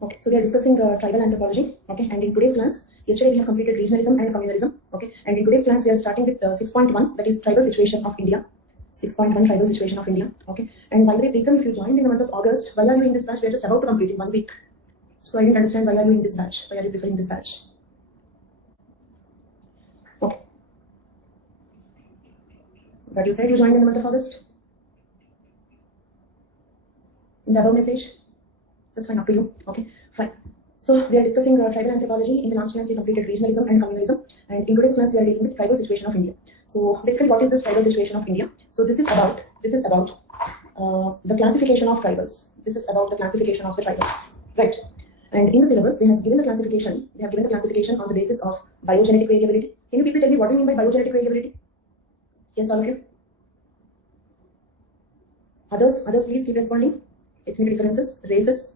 Okay, so we are discussing tribal anthropology. Okay, and in today's class, yesterday we have completed regionalism and communalism. Okay, and in today's class we are starting with 6.1, that is tribal situation of India. 6.1 tribal situation of India. Okay, and by the way, Preetham, if you joined in the month of August, why are you in this batch? We are just about to complete in 1 week. So I didn't understand why are you in this batch? Why are you preferring this batch? Okay. But you said you joined in the month of August. In the above message. That's fine, up to you. Okay, fine. So we are discussing tribal anthropology. In the last class, we completed regionalism and communalism, and in today's class, we are dealing with tribal situation of India. So basically, what is this tribal situation of India? So this is about the classification of tribals. This is about the classification of the tribals, right? And in the syllabus, they have given the classification. They have given the classification on the basis of biogenetic variability. Can you people tell me what do you mean by biogenetic variability? Yes, all of you. Others, please keep responding. Ethnic differences, races.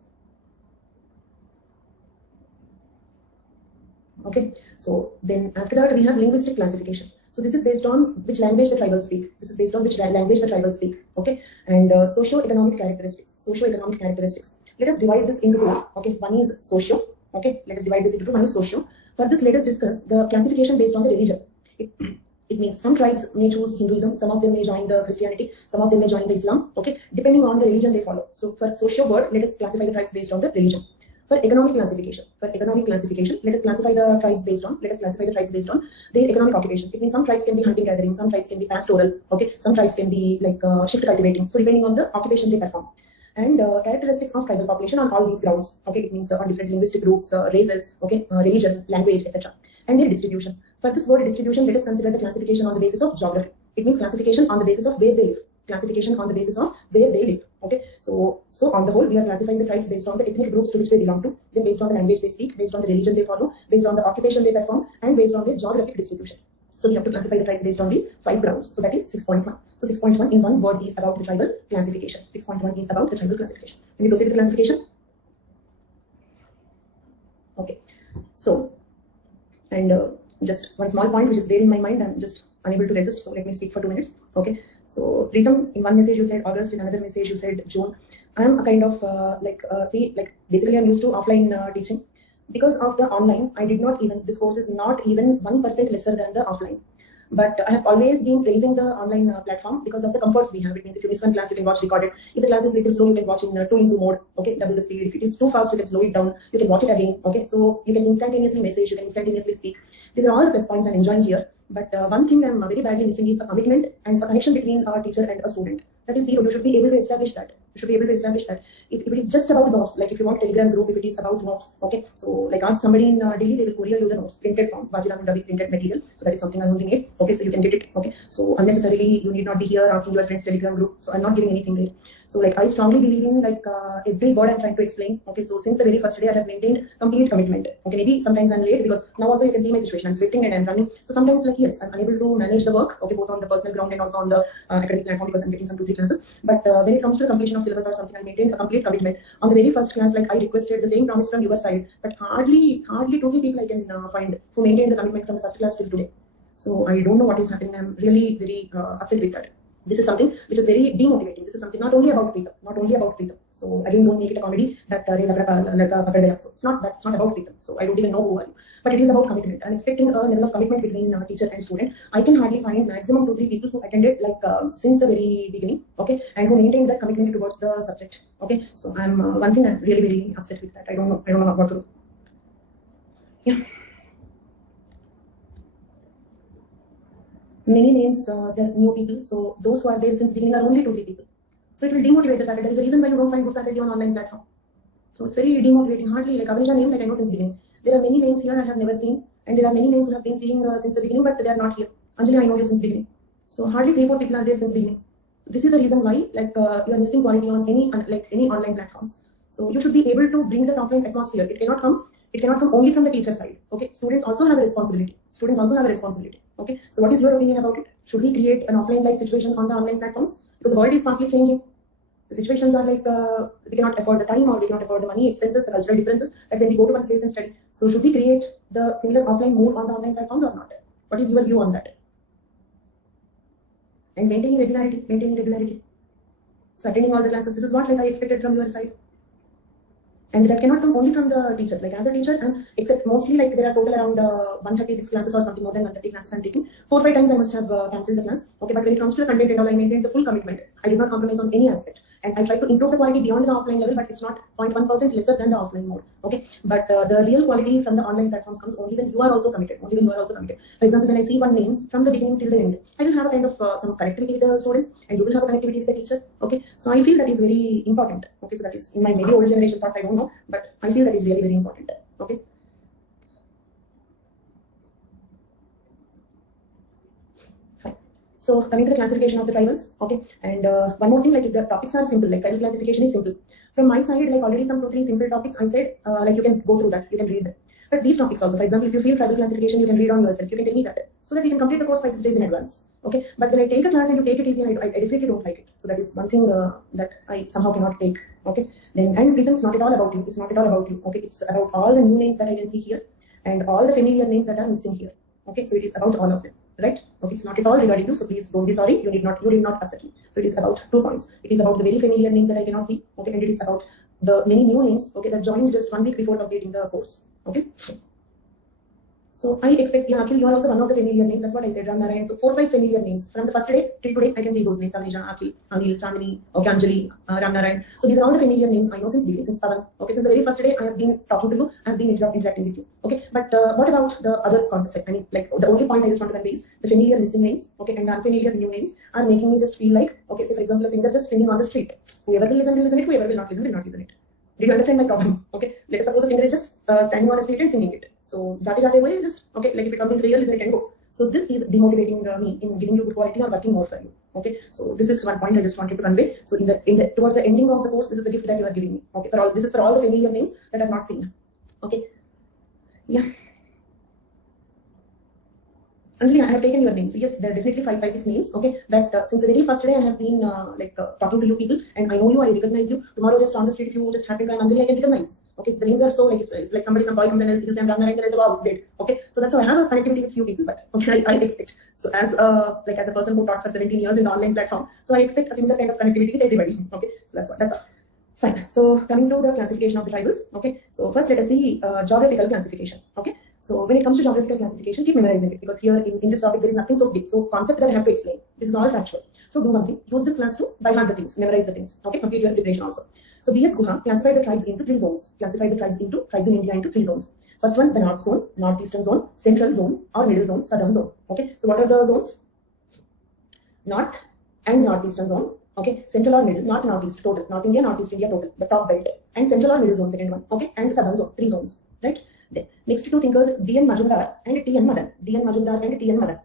Okay, so then after that we have linguistic classification. So this is based on which language the tribals speak. This is based on which language the tribals speak. Okay, and socio-economic characteristics. Socio-economic characteristics. Let us divide this into two. Okay, one is socio. Okay, let us divide this into two. One is socio. For this, let us discuss the classification based on the religion. It means some tribes may choose Hinduism, some of them may join the Christianity, some of them may join the Islam. Okay, depending on the religion they follow. So for socio word, let us classify the tribes based on the religion. For economic classification, let us classify the tribes based on their economic occupation. It means some tribes can be hunting gathering, some tribes can be pastoral, okay, some tribes can be like shift cultivating. So depending on the occupation they perform. And characteristics of tribal population on all these grounds. Okay, it means on different linguistic groups, races, okay, religion, language, etc. And their distribution. For this word distribution, let us consider the classification on the basis of geography. It means classification on the basis of where they live. Classification on the basis of where they live. Okay, so on the whole, we are classifying the tribes based on the ethnic groups to which they belong to, then based on the language they speak, based on the religion they follow, based on the occupation they perform, and based on their geographic distribution. So we have to classify the tribes based on these 5 grounds. So that is 6.1. So 6.1 in one word is about the tribal classification. 6.1 is about the tribal classification. Can we proceed with the classification? Okay. So, and just one small point which is there in my mind, I'm just unable to resist. So let me speak for 2 minutes. Okay. So Preetham, in one message you said August, in another message you said June. I am a kind of basically I'm used to offline teaching. Because of the online, I did not even, this course is not even 1% lesser than the offline. But I have always been praising the online platform because of the comforts we have. It means if you miss one class, you can watch recorded. If the class is little slow, you can watch in 2x mode. Okay, double the speed. If it is too fast, you can slow it down. You can watch it again. Okay, so you can instantaneously message, you can instantaneously speak. These are all the plus points I'm enjoying here. But one thing I'm very badly missing is a commitment and a connection between a teacher and a student. That is zero. You should be able to establish that. If it is just about notes, like if you want Telegram group, if it is about notes, okay. So like ask somebody in Delhi, they will courier you the notes printed from Vajirang Davi printed material. So that is something I'm holding it. Okay, so you can get it. Okay, so unnecessarily you need not be here asking your friends Telegram group. So I'm not giving anything there. So like I strongly believe in like every word I'm trying to explain. Okay, so since the very first day I have maintained complete commitment. Okay, maybe sometimes I'm late because now also you can see my situation. I'm swifting and I'm running. So sometimes like yes, I'm unable to manage the work. Okay, both on the personal ground and also on the academic platform because I'm getting some 2-3 classes. But when it comes to the completion of syllabus or something, I maintained a complete commitment. On the very first class, like I requested the same promise from your side, but hardly 2-3 people I can find who maintained the commitment from the first class till today. So I don't know what is happening. I'm really very upset with that. This is something which is very demotivating. This is something not only about Preetham. So again, don't make it a comedy that so it's not about Preetham. So I don't even know who are you. But it is about commitment. I'm expecting a level of commitment between teacher and student. I can hardly find maximum 2-3 people who attended like since the very beginning, okay, and who maintained that commitment towards the subject. Okay, so I'm one thing I'm really very upset with that. I don't know what to do. Yeah. Many names, the new people. So those who are there since beginning are only 2-3 people. So it will demotivate the faculty. There is a reason why you don't find good faculty on online platform. So it's very demotivating. Hardly like Avrija name, like I know since beginning. There are many names here I have never seen, and there are many names who have been seeing since the beginning, but they are not here. Anjali, I know you since beginning. So hardly 3-4 people are there since beginning. This is the reason why like you are missing quality on any online platforms. So you should be able to bring that offline atmosphere. It cannot come only from the teacher side. Okay, students also have a responsibility. Okay, so what is your opinion about it? Should we create an offline-like situation on the online platforms? Because the world is fastly changing. The situations are like we cannot afford the time or we cannot afford the money, expenses, the cultural differences that when we go to one place and study. So should we create the similar offline mood on the online platforms or not? What is your view on that? And maintaining regularity. So attending all the classes. This is what like I expected from your side. And that cannot come only from the teacher. Like as a teacher, except mostly like there are total around 136 classes or something more than 130 classes I'm taking. 4 or 5 times I must have cancelled the class. Okay, but when it comes to the content and all, I maintained the full commitment. I did not compromise on any aspect. And I tried to improve the quality beyond the offline level, but it's not 0.1% lesser than the offline mode. Okay, but the real quality from the online platforms comes only when you are also committed. Only when you are also committed. For example, when I see one name from the beginning till the end, I will have a kind of some connectivity with the students, and you will have a connectivity with the teacher. Okay, so I feel that is very important. Okay, so that is in my maybe old generation thoughts, I don't know, but I feel that is really very important. Okay. Fine. So coming to the classification of the tribals, okay, and one more thing, like if the topics are simple, like tribal classification is simple. From my side, like already some 2-3 simple topics I said, like you can go through that, you can read them. But these topics also, for example, if you feel tribal classification, you can read on yourself, you can tell me that, so that we can complete the course 5-6 days in advance. Okay, but when I take a class and you take it easy, I definitely don't like it. So that is one thing that I somehow cannot take. Okay, then and Pritam, it's not at all about you. It's not at all about you. Okay, it's about all the new names that I can see here and all the familiar names that are missing here. Okay, so it is about all of them, right? Okay, it's not at all regarding you. So please don't be sorry. You did not upset me. So it is about 2 points. It is about the very familiar names that I cannot see. Okay, and it is about the many new names. Okay, that joined just 1 week before completing the course. Okay. So I expect, yeah, Akhil, you are also one of the familiar names. That's what I said, Ram Narayan. So 4 or 5 familiar names. From the first day till today, I can see those names. Anisha, Akhil, Anil, Chandani, okay, Anjali, Ram Narayan. So these are all the familiar names I know since beginning, since Pavan. Okay, since the very first day I have been talking to you, I have been interacting with you. Okay, but what about the other concepts? I mean, like the only point I just want to convey is the familiar missing names, okay, and the unfamiliar new names are making me just feel like, okay, say for example, a singer just singing on the street. Whoever will listen it, whoever will not listen it. Did you understand my problem? Okay, let us suppose a singer is just standing on a street and singing it. So, jate will just, okay, like if it comes into the ear, listen it and go. So, this is demotivating me in giving you good quality or working more for you. Okay, so this is one point I just wanted to convey. So, towards the ending of the course, this is the gift that you are giving me. Okay, this is for all the familiar names that I have not seen. Okay, yeah. Anjali, I have taken your name. So yes, there are definitely 5, 6 names. Okay, that since the very first day I have been talking to you people, and I know you, I recognize you. Tomorrow, just on the street, if you just happen to Anjali, I can recognize. Okay, the names are so like it's like some boy comes and tells them Ram Narayan, and wow, it's dead. Okay, so that's why I have a connectivity with few people. But okay, I expect. So as a person who taught for 17 years in the online platform, so I expect a similar kind of connectivity with everybody. Okay, so that's all. Fine. So coming to the classification of the tribals. Okay, so first let us see geographical classification. Okay. So when it comes to geographical classification, keep memorizing it, because here in this topic there is nothing so big. So concept that I have to explain. This is all factual. So do one thing. Use this class to by heart the things, memorize the things. Okay, complete your preparation also. So B.S. Guha classified the tribes into 3 zones. Classified the tribes in India into 3 zones. First one, the North Zone, Northeastern Zone, Central Zone, or Middle Zone, Southern Zone. Okay. So what are the zones? North and Northeastern Zone. Okay. Central or Middle, North, Northeast total. North India, Northeast India total. The top belt. And Central or Middle Zone, second one. Okay. And the Southern Zone, 3 zones. Right. Then, next 2 thinkers, D.N. Majumdar and T.N. Madan. D.N. Majumdar and T.N. Madan.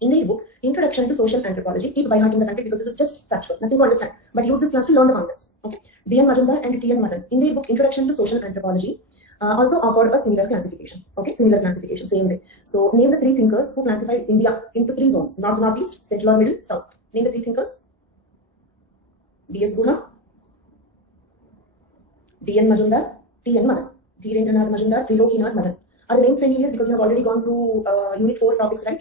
In their book, Introduction to Social Anthropology, keep by heart in the content because this is just factual, nothing to understand. But use this class to learn the concepts. Okay. D.N. Majumdar and T.N. Madan. In their book, Introduction to Social Anthropology, also offered a similar classification. Okay, similar classification, same way. So name the 3 thinkers who classified India into 3 zones: North, Northeast, Central or Middle, South. Name the 3 thinkers. B.S. Guha, D.N. Majumdar, T.N. Madan. Dhirendranath Majumdar, Trilokinath Madan. Are the names familiar? Because you have already gone through Unit 4 topics, right?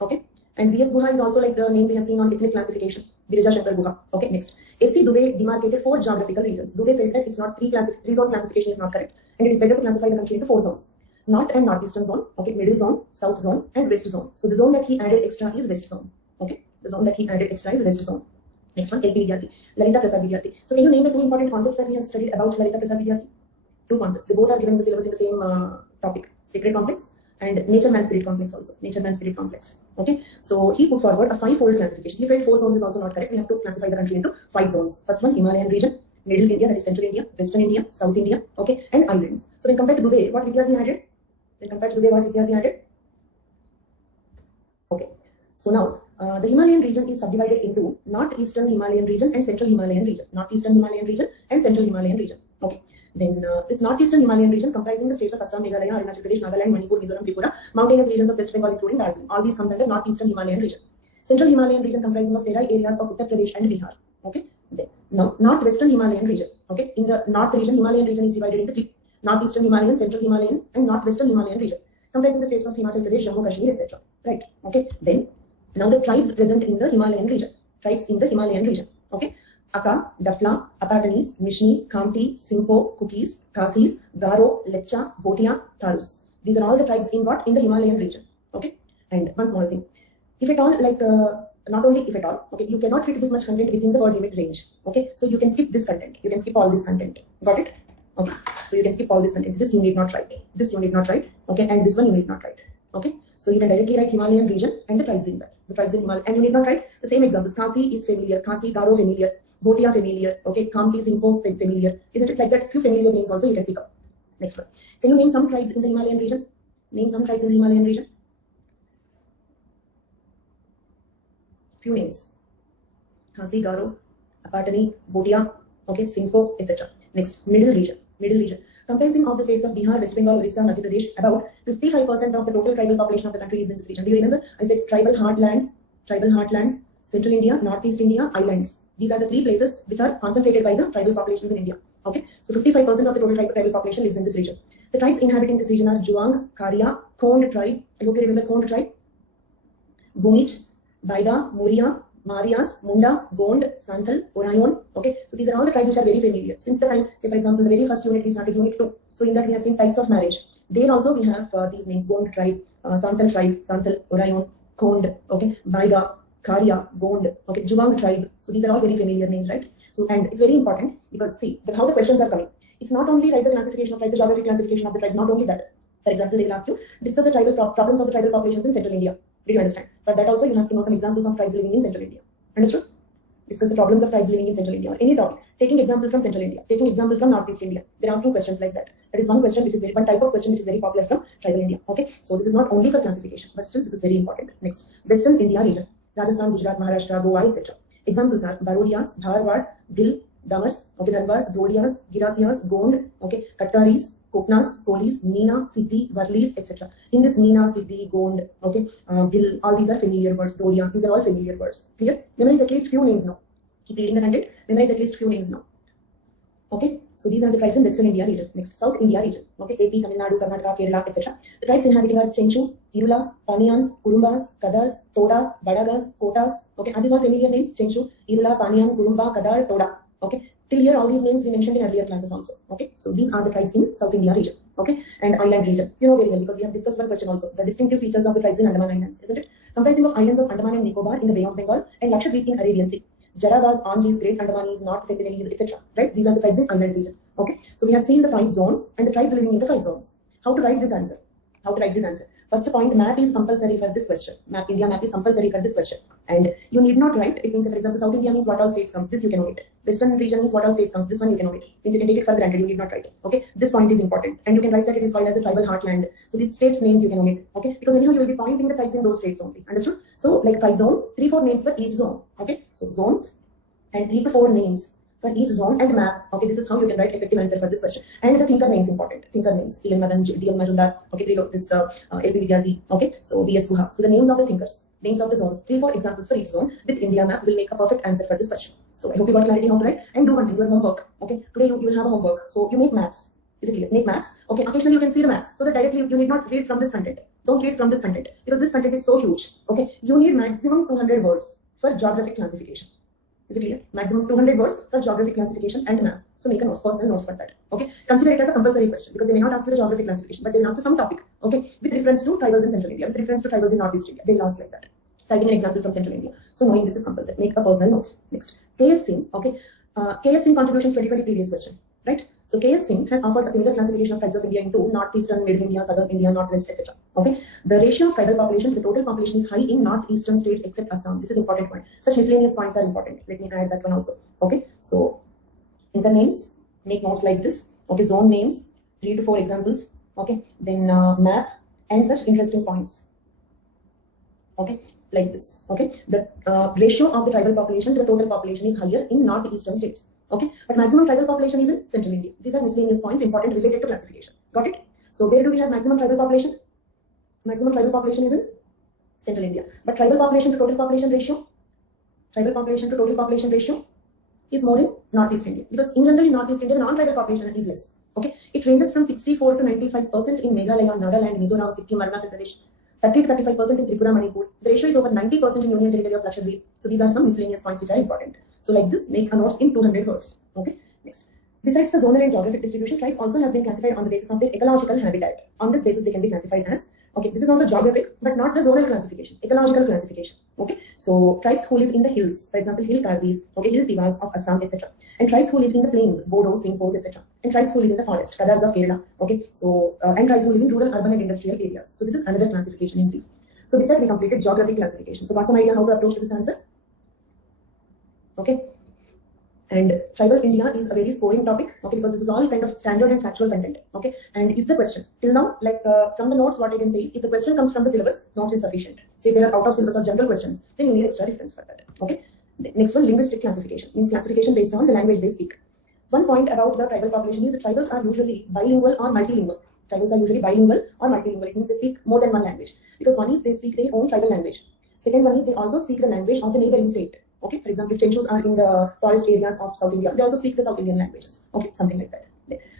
Okay. And B.S. Guha is also like the name we have seen on ethnic classification. Girija Shankar Guha. Okay, next. S.C. Dubey demarcated 4 geographical regions. Dubey felt that it's not 3 zone classification is not correct. And it is better to classify the country into 4 zones. North and Northeastern Zone, okay, Middle Zone, South Zone, and West Zone. So the zone that he added extra is West Zone. Okay, the zone that he added extra is West Zone. Next one, LP Vidyarthi, Lalita Prasad Vidyarthi. So can you name the 2 important concepts that we have studied about Lalita Prasad Vidyarthi? 2 concepts. They both are given in the syllabus in the same topic, sacred complex and nature man spirit complex also. Nature man spirit complex. Okay. So he put forward a 5-fold classification. He felt 4 zones is also not correct. We have to classify the country into 5 zones. First one, Himalayan region, Middle India, that is Central India, Western India, South India, okay, and islands. So when compared to Dubey, what Vidyarthi added? Okay. So now the Himalayan region is subdivided into Northeastern Himalayan region and Central Himalayan region. Northeastern Himalayan region and Central Himalayan region. Okay. Then this Northeastern Himalayan region comprising the states of Assam, Meghalaya, Arunachal Pradesh, Nagaland, Manipur, Mizoram, Tripura, mountainous regions of West Bengal including Darjeeling. All these comes under Northeastern Himalayan region. Central Himalayan region comprising of Terai areas of Uttar Pradesh and Bihar. Okay. Then now Northwestern Himalayan region. Okay. In the North region, Himalayan region is divided into 3: Northeastern Himalayan, Central Himalayan, and Northwestern Himalayan region, comprising the states of Himachal Pradesh, Jammu, Kashmir, etc. Right. Okay. Then now the tribes present in the Himalayan region. Tribes in the Himalayan region. Okay. Aka, Dafla, Apatanese, Nishni, Khamti, Simpo, Kukis, Khasis, Garo, Lepcha, Bhotia, Tharus. These are all the tribes in what? In the Himalayan region. Okay. And one small thing. If at all, not only if at all, okay, you cannot fit this much content within the word limit range. Okay. So you can skip this content. You can skip all this content. Got it? Okay. So you can skip all this content. This you need not write. This you need not write. Okay. And this one you need not write. Okay. So you can directly write Himalayan region and the tribes in that. The tribes in Himalaya. And you need not write the same examples. Khasi is familiar. Khasi, Garo familiar. Bhotia familiar. Okay. Khamti, Simpo familiar. Isn't it like that? Few familiar names also you can pick up. Next one. Can you name some tribes in the Himalayan region? Name some tribes in the Himalayan region. Few names. Khasi, Garo, Apatani, Bhotia, okay, Simpo, etc. Next, middle region. Middle region. Comprising of the states of Bihar, West Bengal, Orissa, Madhya Pradesh, about 55% of the total tribal population of the country is in this region. Do you remember? I said tribal heartland, Central India, Northeast India, islands. These are the three places which are concentrated by the tribal populations in India. Okay, so 55% of the total tribal population lives in this region. The tribes inhabiting this region are Juang, Karya, Khond tribe. I hope you remember Khond tribe. Bhumij, Baida, Muria, Marias, Munda, Gond, Santhal, Orayon. Okay, so these are all the tribes which are very familiar. Since the time, say for example, the very first unit we started unit 2. So in that we have seen types of marriage. There also we have these names: Gond tribe, Santhal, Orayon, Khond, okay, Baida, Karya, Gond, okay, Juang tribe. So these are all very familiar names, right? So, and it's very important because see how the questions are coming. It's not only write the classification of, write the geographic classification of the tribes, not only that. For example, they will ask you, discuss the tribal problems of the tribal populations in Central India. Did you understand? But that also you have to know some examples of tribes living in Central India. Understood? Discuss the problems of tribes living in Central India or any topic. Taking example from Central India, taking example from Northeast India. They're asking questions like that. That is one question which is one type of question which is very popular from tribal India. Okay, so this is not only for classification, but still this is very important. Next, Western India region, Rajasthan, Gujarat, Maharashtra, Goa, etc. Examples are Barodias, Dharwars, Gil, Damars, okay, Dhanbars, Dodias, Girasias, Gond, okay, Katkaris, Koknas, Kolis, Meena, Siddhi, Varlis, etc. In this Meena, Siddhi, Gond, okay, Gil, all these are familiar words. Dodia, these are all familiar words. Clear? Memorize at least few names now. Keep reading the content. Memorize at least few names now. Okay, so these are the tribes in Western India region. Next, South India region. Okay, AP, Tamil Nadu, Karnataka, Kerala, etc. The tribes inhabiting are Chenchu, Irula, Paniyan, Kurumbas, Kadars, Toda, Badagas, Kotas. Okay, are these all familiar names? Chenchu, Irula, Paniyan, Kurumba, Kadar, Toda. Okay, till here all these names we mentioned in earlier classes also. Okay, so these are the tribes in South India region. Okay, and island region. You know very well because we have discussed one question also. The distinctive features of the tribes in Andaman Islands, isn't it? Comprising of islands of Andaman and Nicobar in the Bay of Bengal and Lakshadweep in Arabian Sea. Jarawas, Anjis, Great Andamanese, North Sentinelese, etc. Right? These are the tribes in island region. Okay, so we have seen the 5 zones and the tribes living in the 5 zones. How to write this answer? How to write this answer? First point, map is compulsory for this question. India map is compulsory for this question. And you need not write. It means, for example, South India means what all states comes. This you can omit. Western region means what all states comes. This one you can omit. Means you can take it for granted. You need not write. Okay. This point is important. And you can write that it is filed as a tribal heartland. So these states names you can omit. Okay. Because anyhow you will be pointing the tribes in those states only. Understood? So like 5 zones, 3-4 names for each zone. Okay. So zones and 3 to 4 names for each zone and map. Okay, this is how you can write effective answer for this question. And the thinker names important. Thinker names. PM Madan, DM Majumdar. Okay, this LP Vidyarthi. Okay, so BS Guha. So the names of the thinkers, names of the zones. 3-4 examples for each zone with India map will make a perfect answer for this question. So I hope you got clarity how to write. And do one thing, your homework. Okay, today you will have a homework. So you make maps. Is it clear? Make maps. Okay, occasionally you can see the maps. So that directly you need not read from this content. Don't read from this content because this content is so huge. Okay, you need maximum 200 words for geographic classification. Is it clear? Maximum 200 words for geographic classification and map. So make a note, personal notes for that. Okay. Consider it as a compulsory question because they may not ask for the geographic classification, but they will ask for some topic. Okay. With reference to tribals in Central India, with reference to tribals in Northeast India, they will ask like that. Citing an example from Central India. So knowing this is compulsory, make a personal notes. Next, KS Singh. Okay. KS Singh contributions 2020 previous question. Right. So KS Singh has offered a similar classification of tribes of India into Northeastern, Middle India, Southern India, Northwest, etc. Okay. The ratio of tribal population to the total population is high in Northeastern states except Assam. This is important point. Such miscellaneous points are important. Let me add that one also. Okay. So in the names, make notes like this. Okay. Zone names, 3 to 4 examples. Okay. Then map and such interesting points. Okay. Like this. Okay. The ratio of the tribal population to the total population is higher in Northeastern states. Okay, but maximum tribal population is in Central India. These are miscellaneous points important related to classification. Got it? So where do we have maximum tribal population? Maximum tribal population is in Central India. But tribal population to total population ratio, tribal population to total population ratio is more in Northeast India. Because in general in Northeast India, the non-tribal population is less. Okay, it ranges from 64 to 95% in Meghalaya, Nagaland, Mizoram, Sikkim, Arunachal Pradesh, 30 to 35% in Tripura, Manipur. The ratio is over 90% in Union Territory of Lakshadweep. So these are some miscellaneous points which are important. So So like this, make a notes in 200 words. Okay, next. Besides the zonal and geographic distribution, tribes also have been classified on the basis of their ecological habitat. On this basis, they can be classified as, okay, this is also geographic, but not the zonal classification, ecological classification. Okay, so tribes who live in the hills, for example, hill Karbis, okay, hill Tivas of Assam, etc. And tribes who live in the plains, Bodo, Singpos, etc. And tribes who live in the forest, Kadars of Kerala. Okay, so and tribes who live in rural, urban, and industrial areas. So this is another classification in brief. So with that, we completed geographic classification. So got some idea how to approach to this answer? Okay. And tribal India is a very scoring topic, okay, because this is all kind of standard and factual content, okay. And if the question, till now, like from the notes, what I can say is, if the question comes from the syllabus, notes is sufficient. So if there are out of syllabus or general questions, then you need extra reference for that, okay. The next one, linguistic classification, means classification based on the language they speak. One point about the tribal population is that tribals are usually bilingual or multilingual. Tribals are usually bilingual or multilingual. It means they speak more than one language, because one is they speak their own tribal language. Second one is they also speak the language of the neighboring state. Okay, for example, if Chenchus are in the forest areas of South India, they also speak the South Indian languages. Okay, something like that.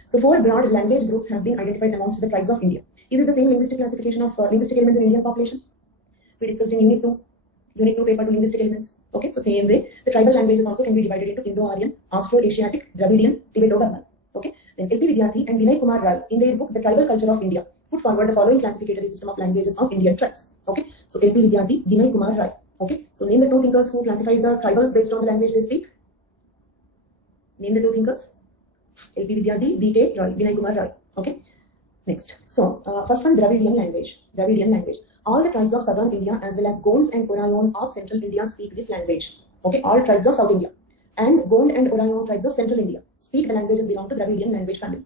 So 4 broad language groups have been identified amongst the tribes of India. Is it the same linguistic classification of linguistic elements in Indian population? We discussed in Unit 2 paper to linguistic elements. Okay, so same way, the tribal languages also can be divided into Indo-Aryan, Austro-Asiatic, Dravidian, Tibeto-Burman. Okay, then LP Vidyarthi and Vinay Kumar Rai, in their book The Tribal Culture of India, put forward the following classificatory system of languages of Indian tribes. Okay, so LP Vidyarthi, Vinay Kumar Rai. Okay, so name the 2 thinkers who classified the tribals based on the language they speak. Name the 2 thinkers. LP Vidyarthi, BK Roy, Vinay Kumar Roy. Okay, next. So first one, Dravidian language. Dravidian language. All the tribes of southern India as well as Gonds and Orayon of central India speak this language. Okay, all tribes of South India and Gond and Orayon tribes of central India speak the languages belong to Dravidian language family.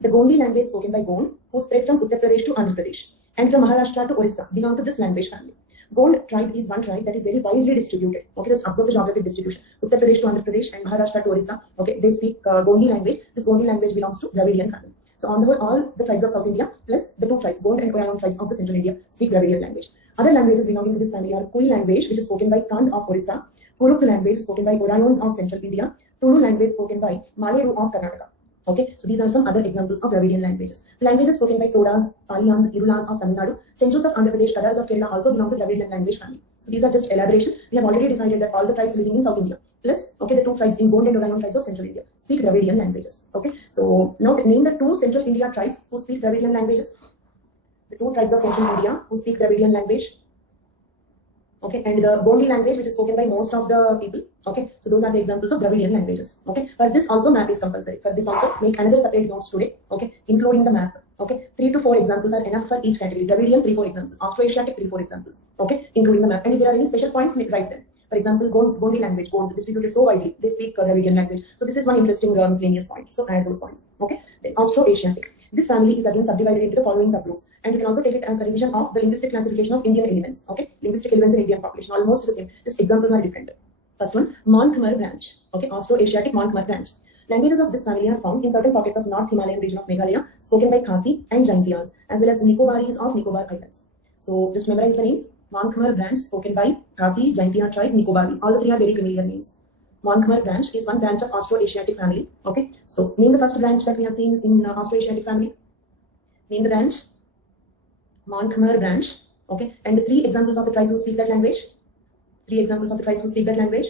The Gondi language spoken by Gond, who spread from Uttar Pradesh to Andhra Pradesh and from Maharashtra to Orissa, belong to this language family. Gond tribe is one tribe that is very widely distributed. Okay, just observe the geographic distribution. Uttar Pradesh to Andhra Pradesh and Maharashtra to Orissa. Okay, they speak Gondi language. This Gondi language belongs to Dravidian family. So on the whole, all the tribes of South India plus the 2 tribes, Gond and Orayon tribes of the central India, speak Dravidian language. Other languages belonging to this family are Kui language, which is spoken by Kand of Orissa, Kuruk language spoken by Orayons of central India, Tulu language spoken by Maleru of Karnataka. Okay, so these are some other examples of Dravidian languages. The languages spoken by Todas, Paliyans, Irulas of Tamil Nadu, Chenchus of Andhra Pradesh, Kadars of Kerala also belong to Dravidian language family. So these are just elaboration. We have already decided that all the tribes living in South India, plus okay, the 2 tribes in Gond and Orayon tribes of central India speak Dravidian languages. Okay, so now name the 2 central India tribes who speak Dravidian languages. The 2 tribes of central India who speak Dravidian language. Okay, and the Gondi language, which is spoken by most of the people. Okay, so those are the examples of Dravidian languages. Okay, for this also map is compulsory. For this also make another separate notes today. Okay, including the map. Okay, 3 to 4 examples are enough for each category. Dravidian 3-4 examples, Austro-Asiatic 3-4 examples. Okay, including the map. And if there are any special points, write them. For example, Gondi language, Gond distributed so widely, they speak Dravidian language. So this is one interesting miscellaneous point. So add those points. Okay, then Austro-Asiatic. This family is again subdivided into the following subgroups, and you can also take it as a revision of the linguistic classification of Indian elements. Okay, linguistic elements in Indian population, almost the same. Just examples are different. First one, Mon-Khmer branch. Okay, Austro-Asiatic Mon-Khmer branch. Languages of this family are found in certain pockets of North Himalayan region of Meghalaya, spoken by Khasi and Jaintias, as well as Nicobaris of Nicobar Islands. So just memorize the names. Mon-Khmer branch spoken by Khasi, Jaintia tribe, Nicobaris. All the 3 are very familiar names. Mon-Khmer branch is one branch of Austro-Asiatic family. Okay, so name the first branch that we have seen in Austro-Asiatic family. Name the branch. Mon-Khmer branch. Okay, and the 3 examples of the tribes who speak that language. 3 examples of the tribes who speak that language.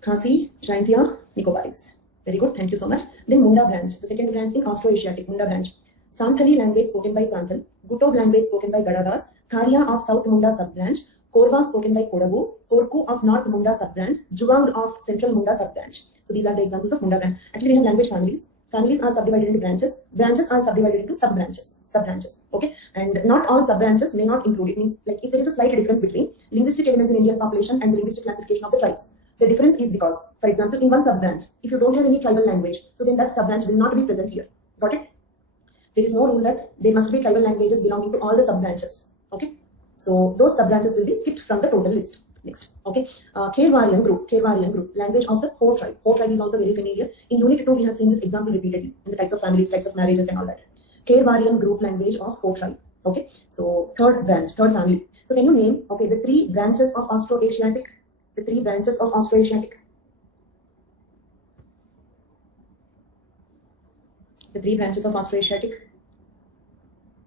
Khasi, Jaintia, Nicobaris. Very good, thank you so much. Then Munda branch, the second branch in Austro-Asiatic, Munda branch. Santhali language spoken by Santhal, Gutob language spoken by Gadadas, Tharia of South Munda sub-branch, Korwa spoken by Kodagu, Korku of North Munda sub-branch, Juang of Central Munda sub-branch. So these are the examples of Munda branch. Actually, we have language families. Families are subdivided into branches. Branches are subdivided into sub-branches. Okay, and not all sub-branches may not include. It means like if there is a slight difference between linguistic elements in Indian population and the linguistic classification of the tribes. The difference is because, for example, in one sub-branch, if you don't have any tribal language, so then that sub-branch will not be present here. Got it? There is no rule that there must be tribal languages belonging to all the sub-branches. Okay, so those sub-branches will be skipped from the total list. Next, okay, Kherwarian group, language of the Ho tribe. Ho tribe is also very familiar. In Unit 2, we have seen this example repeatedly in the types of families, types of marriages, and all that. Kherwarian group language of Ho tribe. Okay, so third family. So can you name, okay, the 3 branches of Austro-Asiatic? The 3 branches of Austro-Asiatic. The 3 branches of Austro-Asiatic.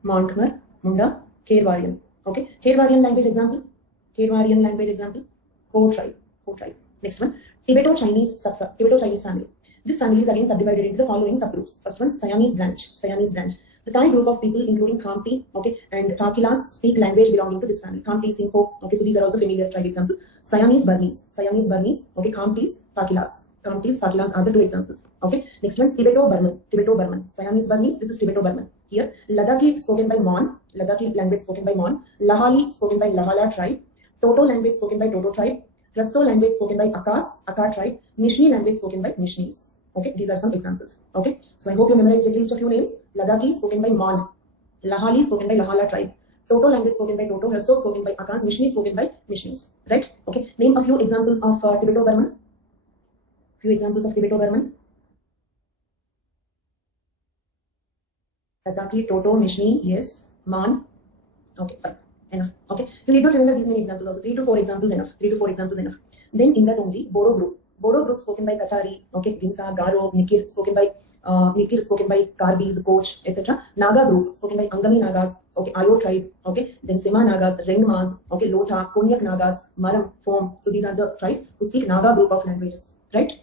Mon-Khmer, Munda, Kherwarian. Okay, Kherwarian language example. Kherwarian language example. Ho tribe. Next one, Tibeto-Chinese family. This family is again subdivided into the following subgroups. First one, Siamese branch. The Thai group of people, including Khamti, okay, and Kakilas, speak language belonging to this family. Khamti, Singho, okay, so these are also familiar tribe examples. Siamese Burmese, okay, Khamtis, Kakilas are the two examples. Okay, next one, Tibeto-Burman. Siamese Burmese, this is Tibeto-Burman. Here, Ladakhi spoken by Mon, Ladakhi language spoken by Mon, Lahali spoken by Lahala tribe, Toto language spoken by Toto tribe, Rasso language spoken by Akar tribe, Nishni language spoken by Nishnis. Okay, these are some examples. Okay, so I hope you memorized at least a few names. Ladakhi spoken by Mon, Lahali spoken by Lahala tribe, Toto language spoken by Toto, Rasso spoken by Akas, Nishni spoken by Nishnis. Right? Okay, name a few examples of Tibeto-Burman. Ladakhi, Toto, Nishni, yes, Mon. Okay, fine. Enough. Okay, you need not remember these many examples also. 3 to 4 examples enough. Then in that only Bodo group spoken by Kachari, okay, Ginsa, Garo, Nikir spoken by Karbis, Koch, etc. Naga group spoken by Angami Nagas, okay, Ayo tribe, okay, then Sema Nagas, Rengmas, okay, Lota, Konyak Nagas, Maram, Fom. So these are the tribes who speak Naga group of languages, right?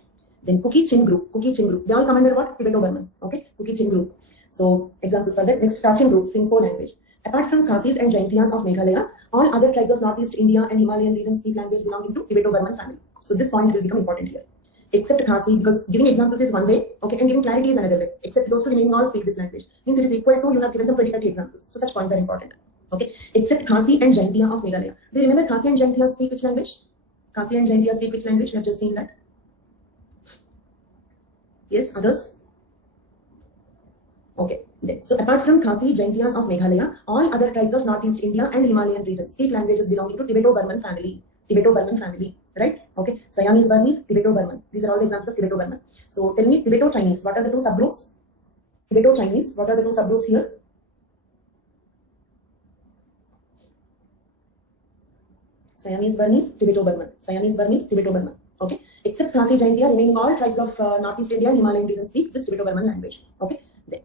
Then Kuki-Chin group. They all come under what? Tibeto-Burman, okay, Kuki-Chin group. So examples for that. Next, Kachin group, Singpo language. Apart from Khasis and Jaintias of Meghalaya, all other tribes of Northeast India and Himalayan regions speak language belonging to Tibeto-Burman family. So this point will become important here. Except Khasi, because giving examples is one way, okay, and giving clarity is another way. Except those two remaining all speak this language. Means it is equal to, you have given some 20-30 examples. So such points are important. Okay, except Khasi and Jaintia of Meghalaya. Do you remember Khasi and Jaintia speak which language? We have just seen that. Yes, others? Okay. Then, so apart from Khasi, Jaintias of Meghalaya, all other tribes of Northeast India and Himalayan regions speak languages belonging to Tibeto-Burman family, right? Okay. Siamese Burmese, Tibeto-Burman. These are all the examples of Tibeto-Burman. So tell me, Tibeto-Chinese, what are the two subgroups? Tibeto-Chinese, what are the two subgroups here? Siamese Burmese, Tibeto-Burman. Okay. Except Khasi, Jaintia, remaining all tribes of Northeast India and Himalayan regions speak this Tibeto-Burman language. Okay.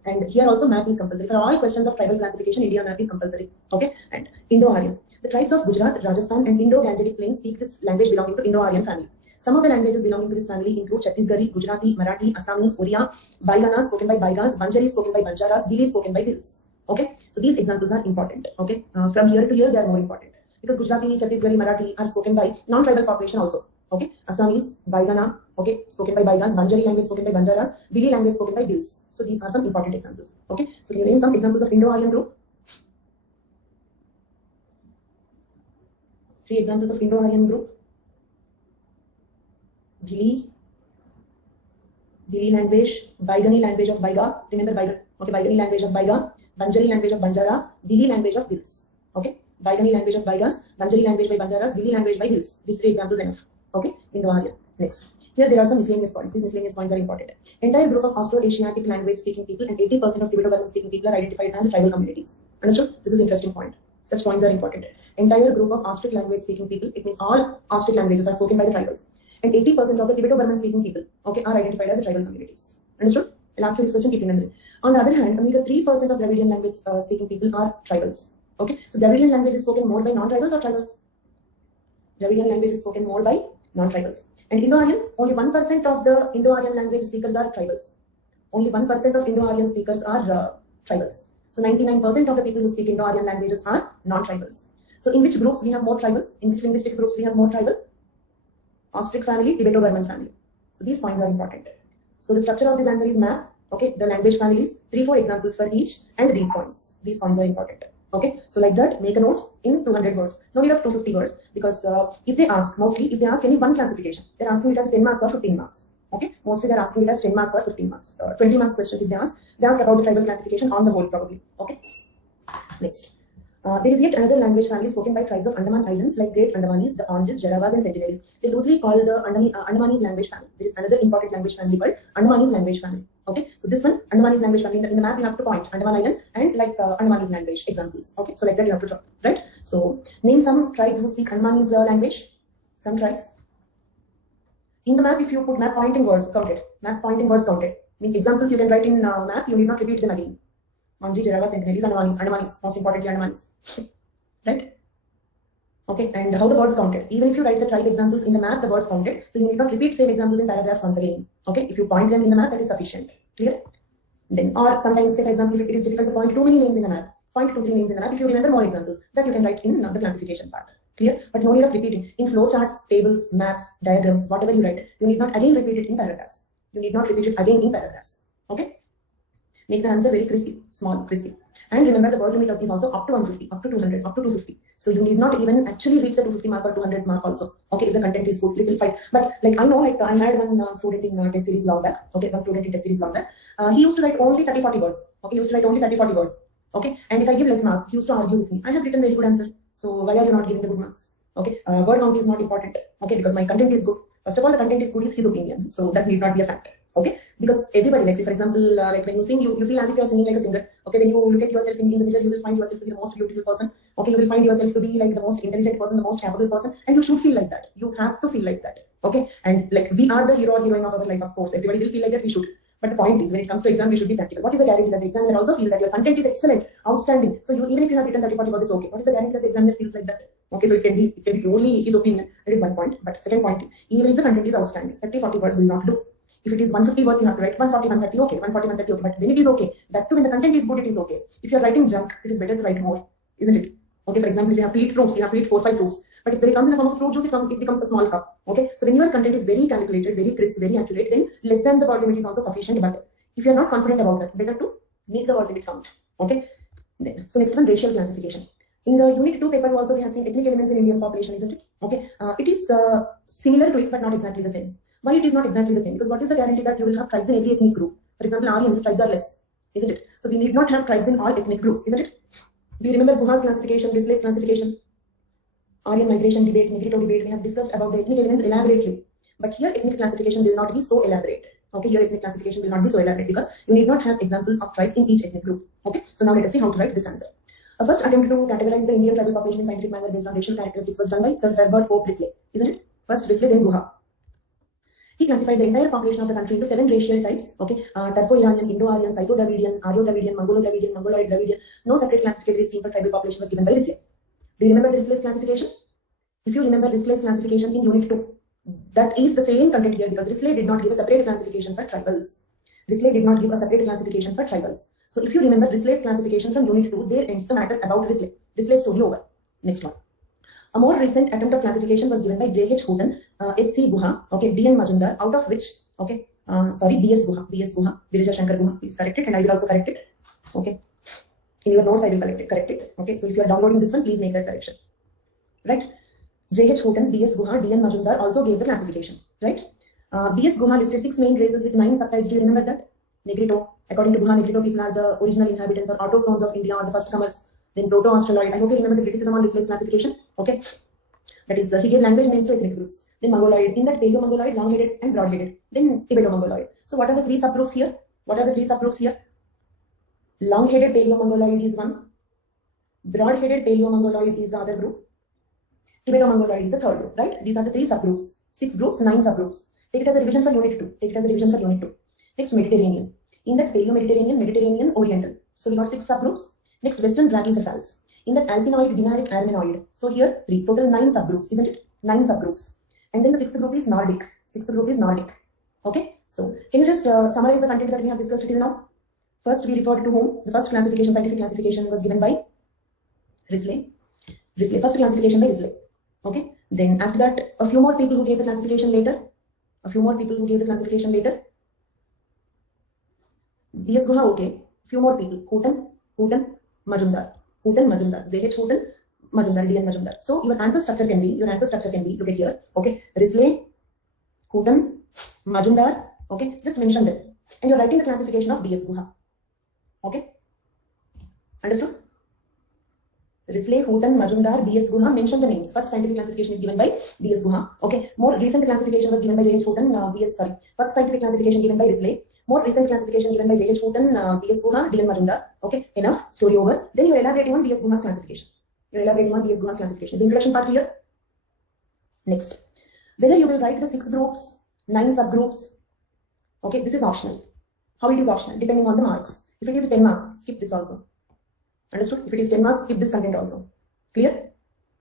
And here also map is compulsory. For all questions of tribal classification, India map is compulsory. Okay. And Indo-Aryan. The tribes of Gujarat, Rajasthan and Indo-Gangetic Plains speak this language belonging to Indo-Aryan family. Some of the languages belonging to this family include Chhattisgarhi, Gujarati, Marathi, Assamese, Oriya, Baigana spoken by Baigas, Banjari spoken by Banjaras, Dili spoken by Dils. Okay. So these examples are important. Okay. From year to year, they are more important because Gujarati, Chhattisgarhi, Marathi are spoken by non-tribal population also. Okay. Assamese, Baigana, okay, spoken by Baigas, Banjari language spoken by Banjaras, Dili language spoken by Dils. So these are some important examples. Okay. So can you name some examples of Indo-Aryan group? 3 examples of Indo-Aryan group. Dili language, Baigani language of Baiga. Remember Baiga. Okay, Baigani language of Baiga, Banjari language of Banjara, Dili language of Dils. Okay, Baigani language of Baigas, Banjari language by Banjaras, Dili language by Dils. These 3 examples enough. Okay, Indo-Aryan. Next. Here there are some miscellaneous points. These miscellaneous points are important. Entire group of Austro-Asiatic language speaking people and 80% of Tibeto-Burman speaking people are identified as tribal communities. Understood? This is interesting point. Such points are important. Entire group of Austric language speaking people, it means all Austric languages are spoken by the tribals. And 80% of the Tibeto-Burman speaking people, okay, are identified as tribal communities. Understood? I'll ask you this question, keep in memory. On the other hand, only the 3% of Dravidian language speaking people are tribals. Okay, so Dravidian language is spoken more by non-tribals or tribals? Dravidian language is spoken more by non-tribals. And Indo-Aryan, only 1% of the Indo-Aryan language speakers are tribals. Only 1% of Indo-Aryan speakers are tribals. So 99% of the people who speak Indo-Aryan languages are non-tribals. So in which groups we have more tribals? In which linguistic groups we have more tribals? Austric family, Tibeto-Burman family. So these points are important. So the structure of this answer is map. Okay, the language families, 3-4 examples for each, and these points. These points are important. Okay, so like that, make a note in 200 words. No need of 250 words because if they ask any one classification, they're asking it as 10 marks or 15 marks. Okay, mostly they're asking it as 10 marks or 15 marks. 20 marks questions if they ask about the tribal classification on the whole probably. Okay, next. There is yet another language family spoken by tribes of Andaman Islands like Great Andamanese, the Oranges, Jaravas and Sentinelese. They loosely call the Andamanese language family. There is another important language family called Andamanese language family. Okay, so this one, Andamanese language family, in the map you have to point Andaman Islands and like Andamanese language examples. Okay, so like that you have to draw, right? So name some tribes who speak Andamanese language. Some tribes. In the map, if you put map pointing words, count it. Map pointing words, count it. Means examples you can write in map, you need not repeat them again. Manji, Jaravas, Sentinelese, Andamanese, most importantly Andamanese. Right? Okay, and how the words counted. Even if you write the tribe examples in the map, the words counted. So you need not repeat same examples in paragraphs once again. Okay, if you point them in the map, that is sufficient. Clear? Then, or sometimes, say for example, if it is difficult to point too many names in the map, point 2-3 names in the map. If you remember more examples, that you can write in the classification part. Clear? But no need of repeating. In flowcharts, tables, maps, diagrams, whatever you write, you need not again repeat it in paragraphs. You need not repeat it again in paragraphs. Okay? Make the answer very crispy, small, crispy. And remember the word limit of is also up to 150, up to 200, up to 250. So you need not even actually reach the 250 mark or 200 mark also. Okay, if the content is good, little fight. But like I know, like I had one student in test series long back. Okay, one student in test series long back. He used to write only 30-40 words. Okay, he used to write only 30-40 words. Okay, and if I give less marks, he used to argue with me. I have written very good answer. So why are you not giving the good marks? Okay, word count is not important. Okay, because my content is good. First of all, the content is good is his opinion. So that need not be a factor. Okay, because everybody, like say for example, like when you sing, you feel as if you are singing like a singer. Okay, when you look at yourself in the mirror, you will find yourself to be the most beautiful person. Okay, you will find yourself to be like the most intelligent person, the most capable person, and you should feel like that. You have to feel like that. Okay, and like we are the hero or heroine of our life, of course. Everybody will feel like that. We should. But the point is, when it comes to exam, we should be practical. What is the guarantee that the examiner also feel that your content is excellent, outstanding? So you, even if you have written 30-40 words, it's okay. What is the guarantee that the examiner feels like that? Okay, so it can be only his opinion. That is one point. But second point is, even if the content is outstanding, 30-40 words will not do. If it is 150 words, you have to write 140, 130, okay, 140, 130, okay. But then it is okay. That too, when the content is good, it is okay. If you are writing junk, it is better to write more, isn't it? Okay, for example, if you have to eat fruits, you have to eat 4-5 fruits. But if it comes in the form of fruit juice, it becomes a small cup. Okay, so when your content is very calculated, very crisp, very accurate, then less than the word limit is also sufficient. But if you are not confident about that, better to make the word limit count. Okay, then, so next one, racial classification. In the Unit 2 paper, also we have seen ethnic elements in Indian population, isn't it? Okay, it is similar to it, but not exactly the same. Why it is not exactly the same? Because what is the guarantee that you will have tribes in every ethnic group? For example, Aryans, tribes are less, isn't it? So we need not have tribes in all ethnic groups, isn't it? Do you remember Guha's classification, Risley's classification? Aryan migration debate, Negrito debate, we have discussed about the ethnic elements elaborately. But here ethnic classification will not be so elaborate. Okay, here ethnic classification will not be so elaborate because you need not have examples of tribes in each ethnic group. Okay, so now let us see how to write this answer. A first attempt to categorize the Indian tribal population in scientific manner based on racial characteristics was done by Sir Herbert Pope Risley, isn't it? First Risley, then Guha. He classified the entire population of the country into 7 racial types. Okay, Turco-Iranian, Indo-Aryan, Scytho-Dravidian, Aryo-Dravidian, Mongolo-Dravidian, Mongoloid-Dravidian. No separate classificatory scheme for tribal population was given by Risley. Do you remember the Risley's classification? If you remember Risley's classification in Unit 2, that is the same content here because Risley did not give a separate classification for tribals. Risley did not give a separate classification for tribals. So if you remember Risley's classification from Unit 2, there ends the matter about Risley. Risley's story over. Next one. A more recent attempt of classification was given by J.H. Houghton, S.C. Guha, okay, D.N. Majumdar, out of which, okay, B.S. Guha, Virija Shankar Guha, please correct it and I will also correct it, okay. In your notes, I will correct it, okay. So if you are downloading this one, please make that correction, right. J.H. Houghton, B.S. Guha, D.N. Majumdar also gave the classification, right. B.S. Guha listed 6 main races with 9 subtypes. Do you remember that? Negrito. According to Guha, Negrito people are the original inhabitants or autochthones of India or the first comers. Then Proto-Australoid. I hope you remember the criticism on Risley's classification. Okay. That is, he gave language names to ethnic groups. Then Mongoloid. In that, Paleo-Mongoloid, long-headed and broad-headed. Then Tibeto-Mongoloid. So what are the 3 subgroups here? Long-headed Paleo-Mongoloid is one. Broad-headed Paleo-Mongoloid is the other group. Tibeto-Mongoloid is the third group, right? These are the 3 subgroups. 6 groups, 9 subgroups. Take it as a revision for Unit 2. Next, Mediterranean. In that, Paleo-Mediterranean, Mediterranean, Oriental. So we got 6 subgroups. Next, Western Brachycephals. In that, Alpinoid, Dinaric, Armenoid. So here, 3. Total 9 subgroups, isn't it? 9 subgroups. And then the 6th group is Nordic. Okay. So can you just summarize the content that we have discussed till now? First, we referred to whom? The first classification, scientific classification was given by Risley. First classification by Risley. Okay. Then after that, a few more people who gave the classification later. B.S. Guha, okay. Few more people. Houghton, Majumdar. J.H. Houghton, Majumdar, D.N. Majumdar. So your answer structure can be, look at here. Okay. Risley, Houghton, Majumdar. Okay. Just mention them. And you're writing the classification of B.S. Guha. Okay. Understood? Risley, Houghton, Majumdar, B.S. Guha, mention the names. First scientific classification is given by B.S. Guha. Okay. More recent classification was given by J.H. Houghton, First scientific classification given by Risley. More recent classification given by J.H. Houghton, B.S. Guha, D.N. Majumdar. Okay. Enough. Story over. Then you are elaborating on B.S. Guha's classification. Is the introduction part clear? Next. Whether you will write the 6 groups, 9 subgroups. Okay. This is optional. How it is optional? Depending on the marks. If it is 10 marks, skip this also. Understood? If it is 10 marks, skip this content also. Clear?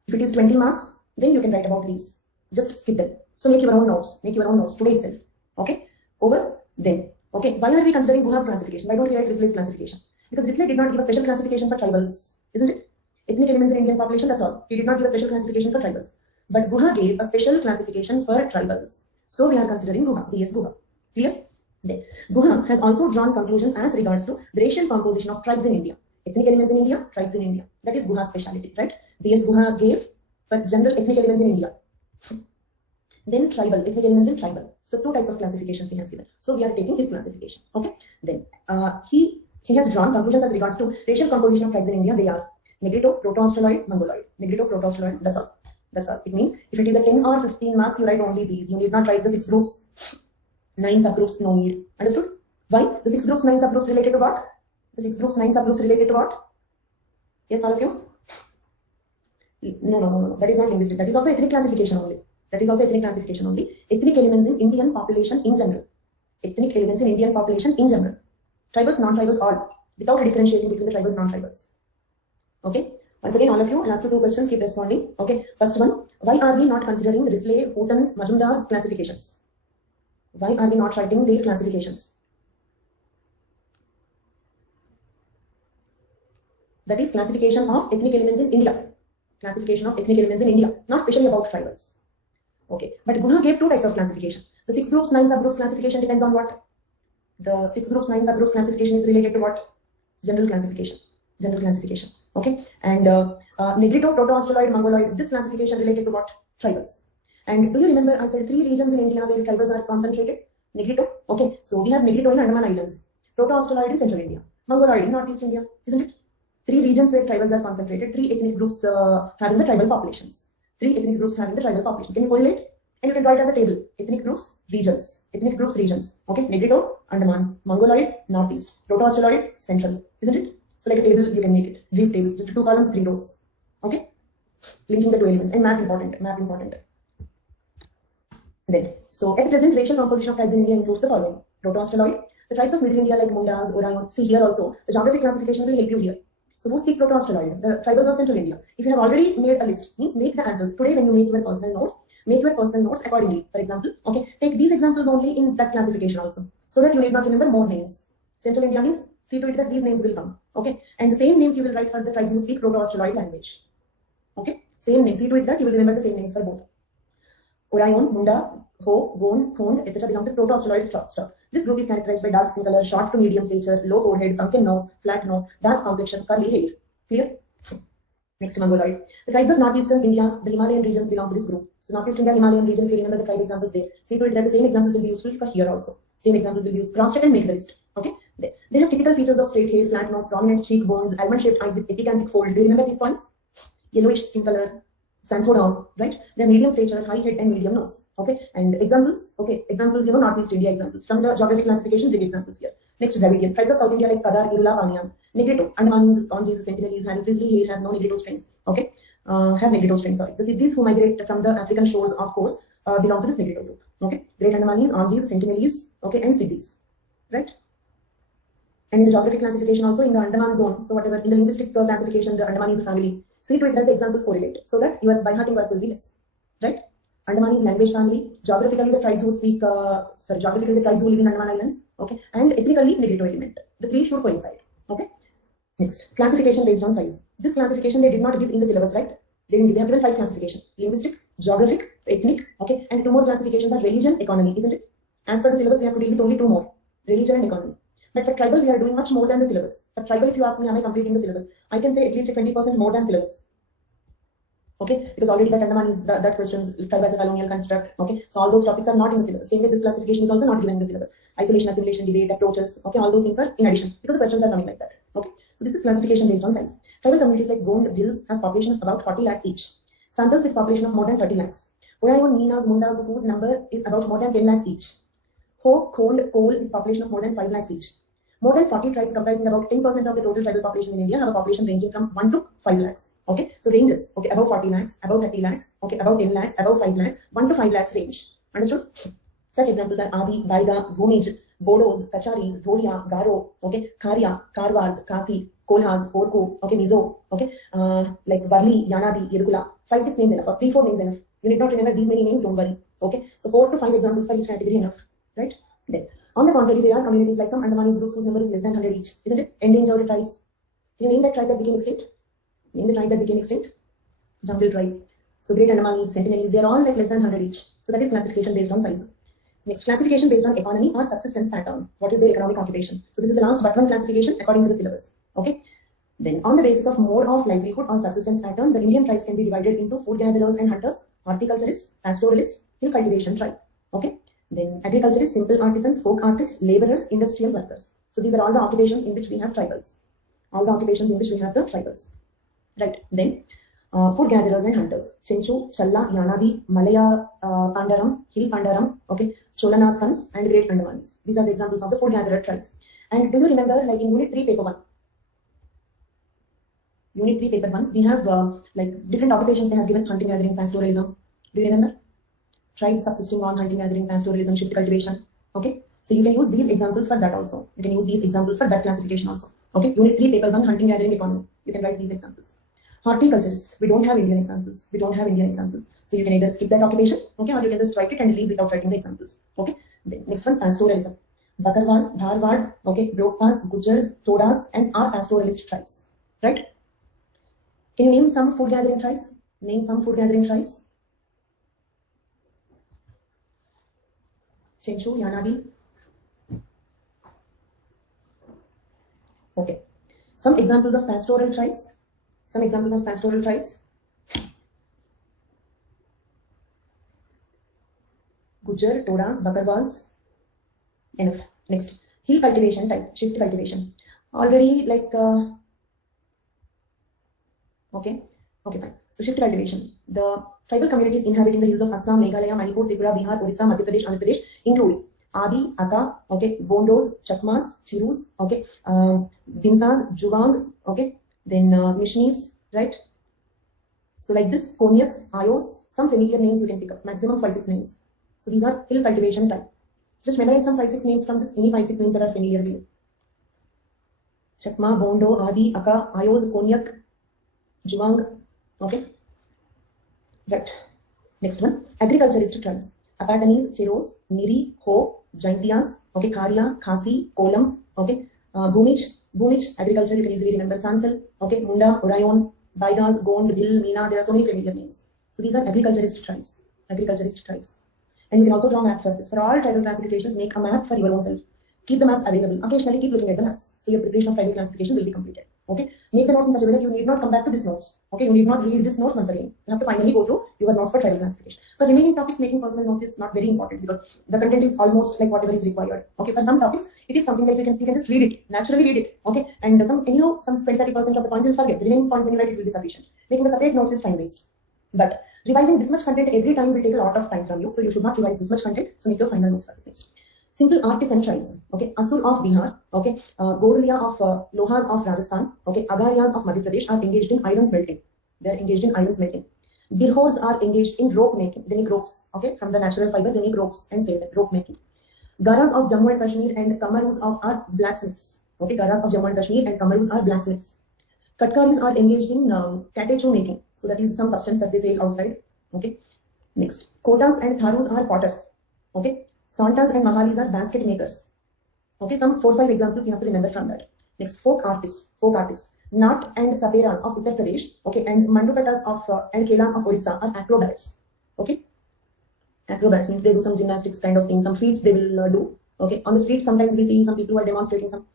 If it is 20 marks, then you can write about these. Just skip them. So make your own notes. Make your own notes today itself. Okay. Over then. Okay. Why are we considering Guha's classification? Why don't we write Risley's classification? Because Risley did not give a special classification for tribals, isn't it? Ethnic elements in Indian population, that's all. He did not give a special classification for tribals. But Guha gave a special classification for tribals. So we are considering Guha, B.S. Guha. Clear? Then, Guha has also drawn conclusions as regards to the racial composition of tribes in India. Ethnic elements in India, tribes in India. That is Guha's speciality, right? B.S. Guha gave for general ethnic elements in India. Then tribal, ethnic elements in tribal. So two types of classifications he has given. So we are taking his classification. Okay. Then he has drawn conclusions as regards to racial composition of tribes in India. They are Negrito, Proto-Australoid, Mongoloid. Negrito, Proto-Australoid, that's all. That's all. It means if it is a 10 or 15 marks, you write only these. You need not write the 6 groups, 9 subgroups, no need. Understood? Why? The 6 groups, 9 subgroups related to what? The 6 groups, 9 subgroups related to what? Yes, all of you? No. That is not linguistic. That is also ethnic classification only. That is also ethnic classification only. Ethnic elements in Indian population in general. Ethnic elements in Indian population in general. Tribals, non-tribals, all. Without differentiating between the tribals, non-tribals. Okay. Once again, all of you, I'll ask you 2 questions, keep responding. Okay. First one, why are we not considering Risley, Houghton, Majumdar's classifications? Why are we not writing their classifications? That is classification of ethnic elements in India. Classification of ethnic elements in India, not specially about tribals. Okay. But Guha gave 2 types of classification. The 6 groups, 9 subgroups classification depends on what? The 6 groups, 9 subgroups classification is related to what? General classification. General classification. Okay. And Negrito, Proto-Australoid, Mongoloid, this classification related to what? Tribals. And do you remember I said 3 regions in India where tribals are concentrated? Negrito. Okay. So we have Negrito in Andaman Islands. Proto-Australoid in Central India. Mongoloid in Northeast India. Isn't it? 3 regions where tribals are concentrated. 3 ethnic groups having the tribal populations. 3 ethnic groups having the tribal populations. Can you correlate? And you can write as a table. Ethnic groups, regions. Ethnic groups, regions. Okay. Negrito, Andaman. Mongoloid, Northeast. Proto-Australoid, Central. Isn't it? So like a table, you can make it. Brief table. Just 2 columns, 3 rows. Okay. Linking the 2 elements. And map important. Map important. Then, so at present, racial composition of tribes in India includes the following. Proto-Australoid. The tribes of Middle India like Mundas, Orion. See here also. The geographic classification will help you here. So who speak Proto-Australoid? The tribals of Central India. If you have already made a list, means make the answers. Today when you make your personal notes, make your personal notes accordingly. For example, okay, take these examples only in that classification also. So that you need not remember more names. Central India means see to it that these names will come. Okay. And the same names you will write for the tribes who speak Proto-Australoid language. Okay. Same names. See to it that you will remember the same names for both. Orion, Munda, Ho, Gon, Hond, etc. belong to Proto-Australoid stock. This group is characterized by dark skin color, short to medium stature, low forehead, sunken nose, flat nose, dark complexion, curly hair. Clear? Next, Mongoloid. The tribes of northeastern India, the Himalayan region, belong to this group. So northeast India, Himalayan region, if you remember the tribe examples there, see to it that the same examples will be useful for here also. Same examples will be used. Cross-check and make the list. Okay? They have typical features of straight hair, flat nose, prominent cheekbones, almond-shaped eyes with epicanthic fold. Do you remember these points? Yellowish skin color, xanthodon, right? They have medium stature, high head, and medium nose. Okay? And examples, okay, examples, you know, northeast India examples. From the geographic classification, big examples here. Next, Dravidian. Tribes of South India like Kadar, Irula, Paniam. Negrito, Andamanese, Ganges, Sentinelese, having frizzly hair, have no Negrito strings. Okay? Have Negrito strings, sorry. The Siddhis who migrate from the African shores, of course, belong to this Negrito group. Okay? Great Andamanese, Ganges, Sentinelese, okay, and Siddhis. Right? And in the geographic classification also in the Andaman zone, so whatever, in the linguistic classification, the Andamanese family, see to it that the examples correlate, so that your by-hearting work will be less. Right? Andamanese language family, geographically the tribes who speak, geographically the tribes who live in Andaman Islands, okay, and ethnically Negrito element. The 3 should coincide. Okay? Next, classification based on size. This classification they did not give in the syllabus, right? They have given 5 classification: linguistic, geographic, ethnic, okay, and 2 more classifications are religion, economy, isn't it? As per the syllabus, we have to deal with only 2 more: religion and economy. But for tribal, we are doing much more than the syllabus. For tribal, if you ask me, am I completing the syllabus? I can say at least 20% more than syllabus. Okay, because already that Andaman is that questions, tribe as a colonial construct. Okay, so all those topics are not in the syllabus. Same way, this classification is also not given in the syllabus. Isolation, assimilation, debate, approaches. Okay, all those things are in addition because the questions are coming like that. Okay, so this is classification based on size. Tribal communities like Gond, Bhils have population of about 40 lakhs each. Santals with population of more than 30 lakhs. Orayon, Meenas, Mundas, whose number is about more than 10 lakhs each. Ho, Khond, Kol with population of more than 5 lakhs each. More than 40 tribes comprising about 10% of the total tribal population in India have a population ranging from 1 to 5 lakhs. Okay, so ranges, okay, above 40 lakhs, above 30 lakhs, okay, above 10 lakhs, above 5 lakhs, 1 to 5 lakhs range. Understood? Such examples are Adi, Baiga, Bhumij, Bodos, Kacharis, Dhoria, Garo, okay, Kharia, Karwars, Kasi, Kolhas, Orko, okay, Mizo, okay, like Varli, Yanadi, Yerukula, 5-6 names enough, or 3-4 names enough. You need not remember these many names, don't worry. Okay, so 4 to 5 examples for each category enough, right? Then, on the contrary, there are communities like some Andamanese groups whose number is less than 100 each, isn't it? Endangered tribes. Can you name that tribe that became extinct? Name the tribe that became extinct. Jungle tribe. So Great Andamanese, Sentinelese, they are all like less than 100 each. So that is classification based on size. Next, classification based on economy or subsistence pattern. What is their economic occupation? So this is the last but one classification according to the syllabus. Okay. Then on the basis of mode of livelihood or subsistence pattern, the Indian tribes can be divided into food gatherers and hunters, horticulturists, pastoralists, hill cultivation tribe. Okay. Then agriculturists, simple artisans, folk artists, laborers, industrial workers. So these are all the occupations in which we have tribals. All the occupations in which we have the tribals. Right. Then food gatherers and hunters. Chenchu, Challa, Yanadi, Malaya, Pandaram, Hill Pandaram, okay, Cholanathans and Great Andamans. These are the examples of the food gatherer tribes. And do you remember, like in Unit 3, Paper 1? Unit 3, Paper 1, we have like different occupations they have given: hunting, gathering, pastoralism. Do you remember? Tribes subsisting on hunting, gathering, pastoralism, shift cultivation. Okay, so you can use these examples for that also. You can use these examples for that classification also. Okay, Unit 3, Paper 1, hunting, gathering, economy. You can write these examples. Horticulturists, we don't have Indian examples. We don't have Indian examples. So you can either skip that occupation, okay, or you can just write it and leave without writing the examples. Okay. The next one, pastoralism. Bakarwal, Dharwad, okay, Brokpas, Gujars, Todas, and our pastoralist tribes. Right? Can you name some food gathering tribes? Name some food gathering tribes. Chenchu, Yanadi. Okay. Some examples of pastoral tribes. Some examples of pastoral tribes. Gujar, Todas, Bakarwals. Enough. Next, hill cultivation type, shift cultivation. Already like, okay, fine. So shift cultivation. The tribal communities inhabiting the hills of Assam, Meghalaya, Manipur, Tripura, Bihar, Odisha, Madhya Pradesh, Andhra Pradesh, including Adi, Aka, okay, Bondos, Chakmas, Chirus, okay, Binsas, Juvang, okay, then Mishnis, right? So like this, Konyaks, Ayos, some familiar names you can pick up, maximum 5-6 names. So these are hill cultivation type. Just memorize some 5-6 names from this, any 5-6 names that are familiar to you. Chakma, Bondo, Adi, Aka, Ayos, Konyak, Juvang, okay. Right. Next one, agriculturist tribes. Apatanese, Cheros, Miri, Ho, Jaintias, okay, Kharia, Khasi, Kolam, okay, Bhumich, agriculture, you can easily remember Santhal, okay, Munda, Orayon, Baigas, Gond, Vil, Meena, there are so many familiar names. So these are agriculturist tribes. And you can also draw a map for this. For all tribal classifications, make a map for your own self. Keep the maps available. Occasionally keep looking at the maps. So your preparation of tribal classification will be completed. Okay. Make the notes in such a way that you need not come back to this notes. Okay. You need not read this notes once again. You have to finally go through your notes for tribal classification. For remaining topics, making personal notes is not very important because the content is almost like whatever is required. Okay. For some topics, it is something that you can just read it, naturally read it. Okay. And some 20-30% of the points you'll forget. The remaining points when you write it will be sufficient. Making a separate notes is time waste. But revising this much content every time will take a lot of time from you. So you should not revise this much content. So make your final notes for this next. Simple artisan tribes. Okay. Asur of Bihar. Okay. Gorulia of Lohas of Rajasthan. Okay. Agarias of Madhya Pradesh are engaged in iron smelting. They are engaged in iron smelting. Birhors are engaged in rope making. They make ropes. Okay. From the natural fiber, they make ropes and sell them. Rope making. Garas of Jammu and Kashmir and Kamarus are blacksmiths. Okay. Garas of Jammu and Kashmir and Kamarus are blacksmiths. Katkaris are engaged in katecho making. So that is some substance that they sell outside. Okay. Next, Kotas and Tharus are potters. Okay. Santas and Mahalis are basket makers. Okay. Some 4-5 examples you have to remember from that. Next, folk artists. Nat and Saperas of Uttar Pradesh. Okay. And Mandukatas of and Kelas of Orissa are acrobats. Okay. Acrobats means they do some gymnastics kind of thing. Some feats they will do. Okay. On the streets, sometimes we see some people who are demonstrating some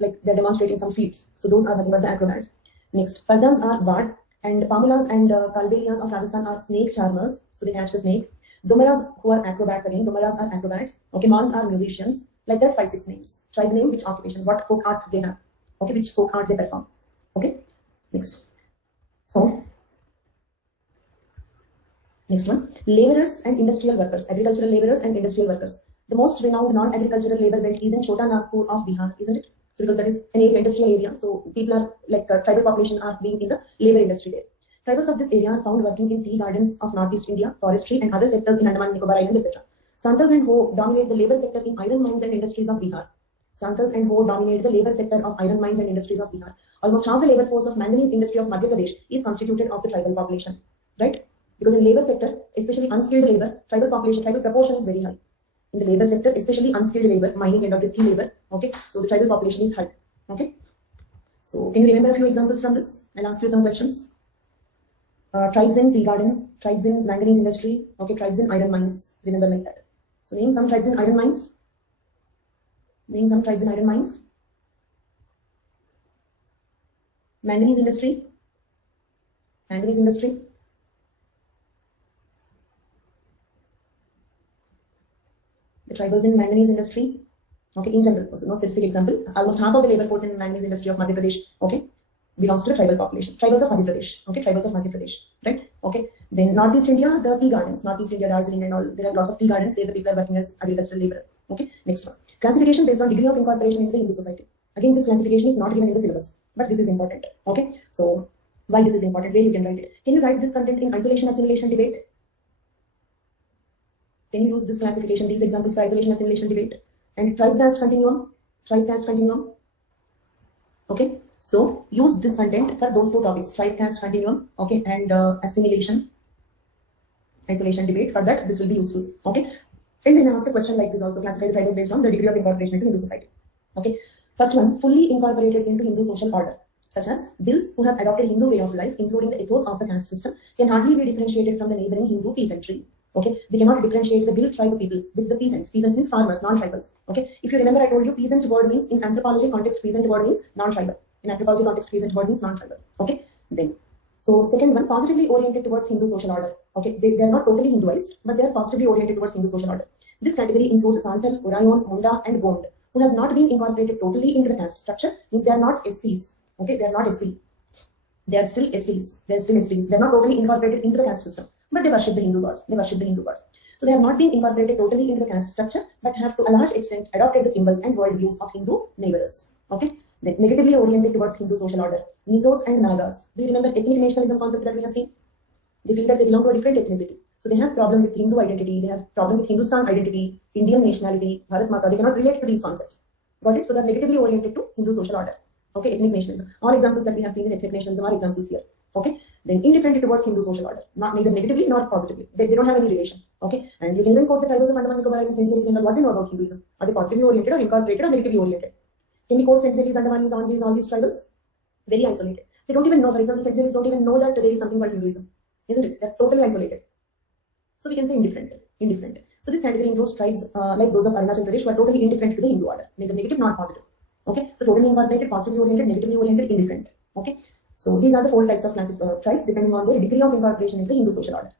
like they're demonstrating some feats. So those are nothing but the acrobats. Next, Pardans are bards, and Pamulas and Kalbelias of Rajasthan are snake charmers. So they catch the snakes. Domaras, who are acrobats again. Domaras are acrobats. Okay, Mons are musicians. Like that, 5-6 names. Tribe name, which occupation, what folk art they have. Okay, which folk art they perform. Okay, next. So, next one, laborers and industrial workers. Agricultural laborers and industrial workers. The most renowned non-agricultural labor belt is in Chota Nagpur of Bihar, isn't it? So because that is an area, industrial area, so people are like tribal population are being in the labor industry there. Tribals of this area are found working in tea gardens of Northeast India, forestry and other sectors in Andaman and Nicobar Islands, etc. Santals and Ho dominate the labor sector in iron mines and industries of Bihar. Santals and Ho dominate the labor sector of iron mines and industries of Bihar. Almost half the labor force of manganese industry of Madhya Pradesh is constituted of the tribal population, right? Because in labor sector, especially unskilled labor, tribal population, tribal proportion is very high. In the labor sector, especially unskilled labor, mining and risky labor, okay? So the tribal population is high, okay? So can you remember a few examples from this? I'll ask you some questions. Tribes in tea gardens, tribes in manganese industry, okay, tribes in iron mines, remember like that. So name some tribes in iron mines. Name some tribes in iron mines. Manganese industry. Manganese industry. The tribals in manganese industry. Okay, in general, so no specific example. Almost half of the labor force in manganese industry of Madhya Pradesh, okay, belongs to the tribal population. Tribals of Madhya Pradesh, okay, tribals of Madhya Pradesh, right? Okay. Then Northeast India, the tea gardens, Northeast India, Darjeeling and all, there are lots of tea gardens where the people are working as agricultural labor. Okay, next one. Classification based on degree of incorporation into the Hindu society. Again, this classification is not given in the syllabus, but this is important. Okay, so why this is important? Where you can write it? Can you write this content in isolation assimilation debate? Can you use this classification, these examples for isolation assimilation debate? And tribe caste continuum, tribe caste continuum. Okay, so use this content for those two topics, tribe caste continuum, okay, and assimilation, isolation debate. For that, this will be useful. Okay, and then ask a question like this also: classify the tribes based on the degree of incorporation into Hindu society. Okay, first one, fully incorporated into Hindu social order, such as bills who have adopted Hindu way of life, including the ethos of the caste system, can hardly be differentiated from the neighboring Hindu peasantry. Okay, we cannot differentiate the Bill tribe people with the peasants. Peasants means farmers, non-tribals. Okay, if you remember, I told you peasant word means in anthropology context, peasant word means non-tribal. In anthropology context, peasant word means non-tribal. Okay, then so second one, positively oriented towards Hindu social order. Okay, they are not totally Hinduized, but they are positively oriented towards Hindu social order. This category includes Santal, Urayon, Munda, and Gond, who have not been incorporated totally into the caste structure. Means they are not SCs. Okay, they are not SC. They are still STs. They are still STs. They are not totally incorporated into the caste system, but they worship the Hindu gods. They worship the Hindu gods. So they have not been incorporated totally into the caste structure, but have to a large extent adopted the symbols and worldviews of Hindu neighbors. Okay. Then negatively oriented towards Hindu social order. Mizos and Nagas. Do you remember ethnic nationalism concept that we have seen? They feel that they belong to a different ethnicity. So they have problem with Hindu identity. They have problem with Hindustan identity, Indian nationality, Bharat Mata. They cannot relate to these concepts. Got it? So they are negatively oriented to Hindu social order. Okay. Ethnic nationalism. All examples that we have seen in ethnic nationalism are examples here. Okay. Then indifferent towards Hindu social order, not neither negatively nor positively. They don't have any relation. Okay, and you can even quote the tribals of Andaman Nicobar Islands, Sentinelese, and what they know about Hinduism. Are they positively oriented or incorporated or negatively oriented? Can we quote Sentinelese, Andamanis, Anjis, all these tribals? Very isolated. They don't even know, for example, Sentinelese don't even know that there is something called Hinduism, isn't it? They're totally isolated. So we can say indifferent. Indifferent. So this category includes tribes like those of Arunachal Pradesh who are totally indifferent to the Hindu order, neither negative nor positive. Okay, so totally incorporated, positively oriented, negatively oriented, indifferent. Okay. So these are the 4 types of tribes depending on their degree of incorporation into the Hindu social order.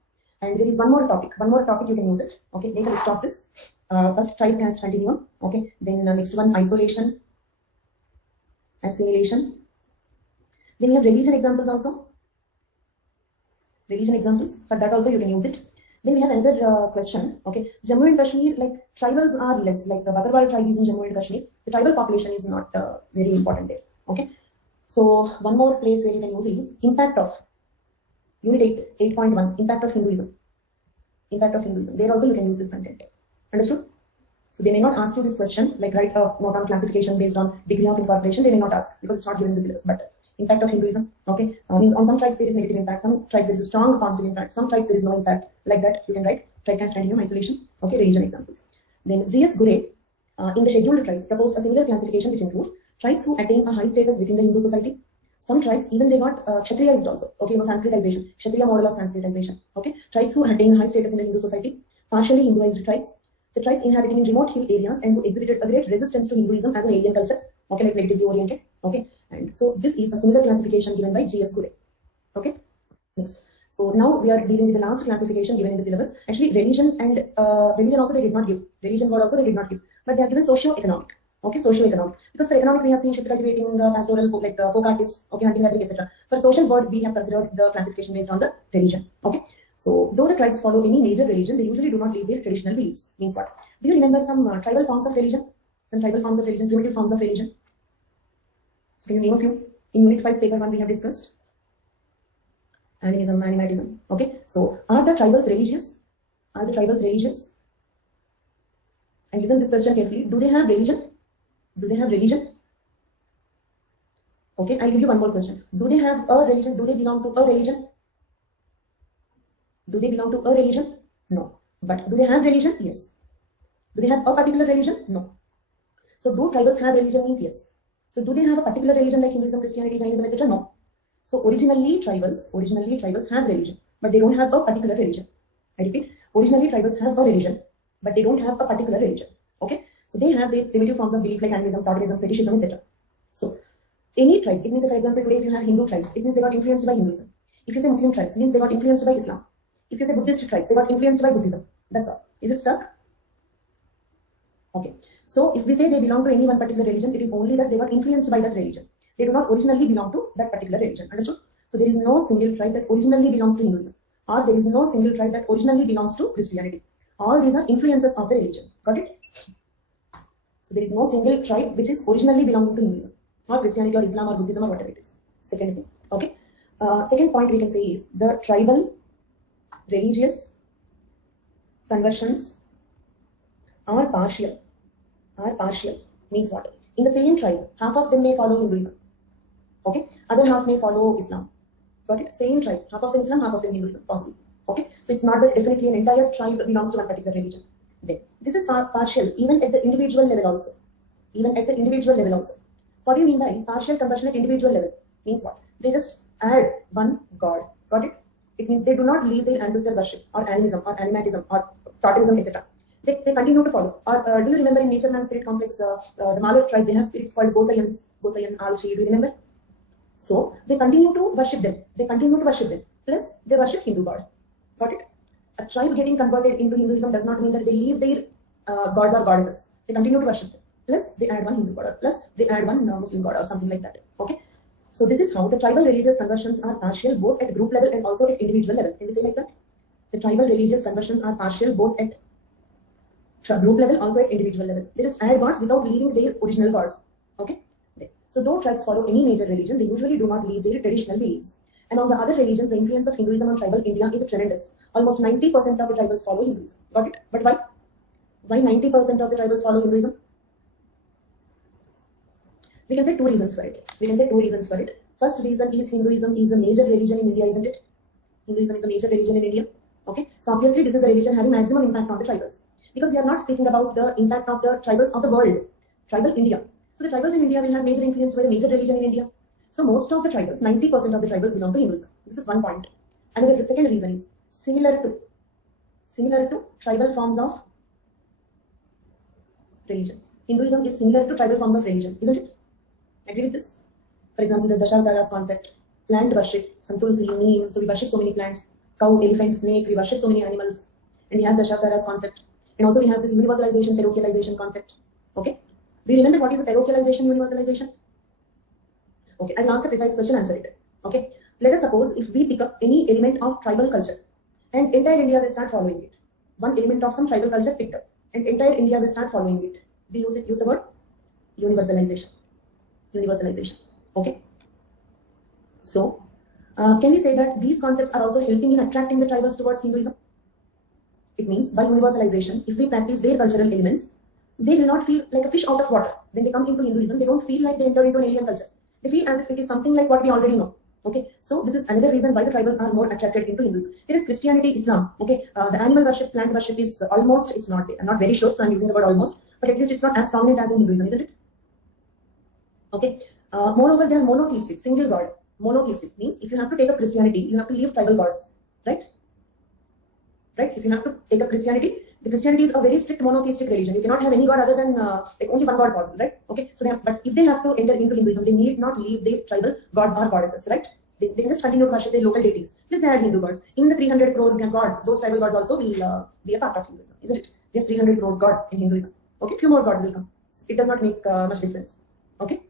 And there is one more topic you can use it. Okay, make a list of this. First, tribe caste continuum. Okay, then next one, isolation, assimilation. Then we have religion examples also. Religion examples, for that also you can use it. Then we have another question. Okay, Jammu and Kashmir, like tribals are less, like the Bagarwal tribe is in Jammu and Kashmir. The tribal population is not very important there. Okay. So one more place where you can use is impact of unit 8.1, impact of Hinduism. Impact of Hinduism. There also you can use this content. Understood? So they may not ask you this question, like write a note on classification based on degree of incorporation. They may not ask because it's not given in the syllabus. But impact of Hinduism, okay, means on some tribes there is negative impact, some tribes there is a strong positive impact, some tribes there is no impact. Like that you can write tribe caste continuum, isolation. Okay, religion examples. Then G.S. Gure in the scheduled tribes proposed a similar classification which includes tribes who attain a high status within the Hindu society. Some tribes, even they got Kshatriyized also. Okay, Sanskritization, Kshatriya model of Sanskritization. Okay, tribes who attain high status in the Hindu society, partially Hinduized tribes, the tribes inhabiting in remote hill areas and who exhibited a great resistance to Hinduism as an alien culture. Okay, like negatively oriented. Okay, and so this is a similar classification given by G.S. Gure. Okay, next. So now we are dealing with the last classification given in the syllabus. Actually, religion and religion also they did not give. Religion word also they did not give, but they are given socio-economic. Okay, socio-economic. Because for economic, we have seen sheep cultivating, pastoral, like folk artists, okay, hunting, gathering, etc. For social word, we have considered the classification based on the religion. Okay, so though the tribes follow any major religion, they usually do not leave their traditional beliefs. Means what? Do you remember some tribal forms of religion? Some tribal forms of religion, primitive forms of religion. So can you name a few? In Unit 5, Paper 1, we have discussed animism, animatism. Okay, so are the tribals religious? Are the tribals religious? And listen this question carefully. Do they have religion? Do they have religion? Okay, I'll give you one more question. Do they have a religion? Do they belong to a religion? Do they belong to a religion? No. But do they have religion? Yes. Do they have a particular religion? No. So do tribals have religion means yes. So do they have a particular religion like Hinduism, Christianity, Jainism, etc.? No. So originally tribals have religion, but they don't have a particular religion. I repeat, originally tribals have a religion, but they don't have a particular religion. Okay. So they have their primitive forms of belief like animism, totemism, fetishism, etc. So any tribes, it means, for example, today if you have Hindu tribes, it means they got influenced by Hinduism. If you say Muslim tribes, it means they got influenced by Islam. If you say Buddhist tribes, they got influenced by Buddhism. That's all. Is it stuck? Okay. So if we say they belong to any one particular religion, it is only that they got influenced by that religion. They do not originally belong to that particular religion. Understood? So there is no single tribe that originally belongs to Hinduism, or there is no single tribe that originally belongs to Christianity. All these are influences of the religion. Got it? So there is no single tribe which is originally belonging to Hinduism, or Christianity, or Islam, or Buddhism, or whatever it is. Second thing. Okay. Second point we can say is the tribal religious conversions are partial. Means what? In the same tribe, half of them may follow Hinduism. Okay, other half may follow Islam. Got it? Same tribe, half of them Islam, half of them Hinduism, possibly. Okay, so it's not that definitely an entire tribe belongs to one particular religion. Then this is partial even at the individual level also. What do you mean by partial conversion at individual level? Means what? They just add one god. Got it? It means they do not leave their ancestor worship, or animism, or animatism, or totemism, etc. They continue to follow. Or do you remember in Nature Man Spirit Complex, the Malur tribe, they have spirits called Gosayan, Alchi, do you remember? So they continue to worship them. Plus they worship Hindu god. Got it? A tribe getting converted into Hinduism does not mean that they leave their gods or goddesses. They continue to worship them. Plus they add one Hindu god, or plus they add one Muslim god, or something like that. Okay? So this is how the tribal religious conversions are partial both at group level and also at individual level. Can we say like that? The tribal religious conversions are partial both at group level, also at individual level. They just add gods without leaving their original gods. Okay? So though tribes follow any major religion, they usually do not leave their traditional beliefs. Among the other religions, the influence of Hinduism on tribal India is tremendous. Almost 90% of the tribals follow Hinduism. Got it? But why? Why 90% of the tribals follow Hinduism? We can say two reasons for it. First reason is Hinduism is the major religion in India, isn't it? Hinduism is the major religion in India. Okay? So obviously this is a religion having maximum impact on the tribals. Because we are not speaking about the impact of the tribals of the world. Tribal India. So the tribals in India will have major influence by the major religion in India. So most of the tribals, 90% of the tribals belong to Hinduism. This is one point. Another second reason is similar to tribal forms of religion. Hinduism is similar to tribal forms of religion, isn't it? Agree with this? For example, the Dashartaras concept, plant worship, some tulsi, neem, so we worship so many plants, cow, elephant, snake, we worship so many animals, and we have the Dashartaras concept. And also we have this universalization, parochialization concept. Okay? Do you remember what is the parochialization, universalization? Okay, I will ask a precise question, answer it. Okay? Let us suppose if we pick up any element of tribal culture and entire India will start following it. One element of some tribal culture picked up and entire India will start following it. We use the word universalization. Okay? So, can we say that these concepts are also helping in attracting the tribals towards Hinduism? It means by universalization, if we practice their cultural elements, they will not feel like a fish out of water. When they come into Hinduism, they don't feel like they enter into an alien culture. They feel as if it is something like what we already know. Okay, so this is another reason why the tribals are more attracted into Hinduism. There is Christianity, Islam. Okay, the animal worship, plant worship is almost, it's not there. I'm not very sure, so I'm using the word almost, but at least it's not as prominent as in Hinduism, isn't it? Okay, moreover, they are monotheistic, single god. Monotheistic means if you have to take up Christianity, you have to leave tribal gods, right? Right? If you have to take up Christianity, the Christianity is a very strict monotheistic religion. You cannot have any god other than like only one god possible, right? Okay, so but if they have to enter into Hinduism, they need not leave their tribal gods or goddesses, right? They just continue to worship their local deities. Plus they add Hindu gods. In the 300 crore gods, those tribal gods also will be a part of Hinduism, isn't it? We have 300 crore gods in Hinduism. Okay, few more gods will come. It does not make much difference. Okay.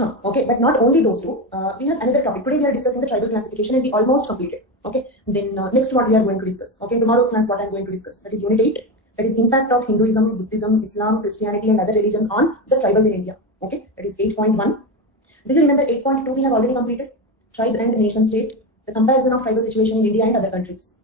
Okay, but not only those two. We have another topic. Today we are discussing the tribal classification and we almost completed. Okay, then next what we are going to discuss. Okay, in tomorrow's class what I am going to discuss. That is Unit 8. That is impact of Hinduism, Buddhism, Islam, Christianity and other religions on the tribals in India. Okay, that is 8.1. Do you remember 8.2 we have already completed? Tribe and nation state. The comparison of tribal situation in India and other countries.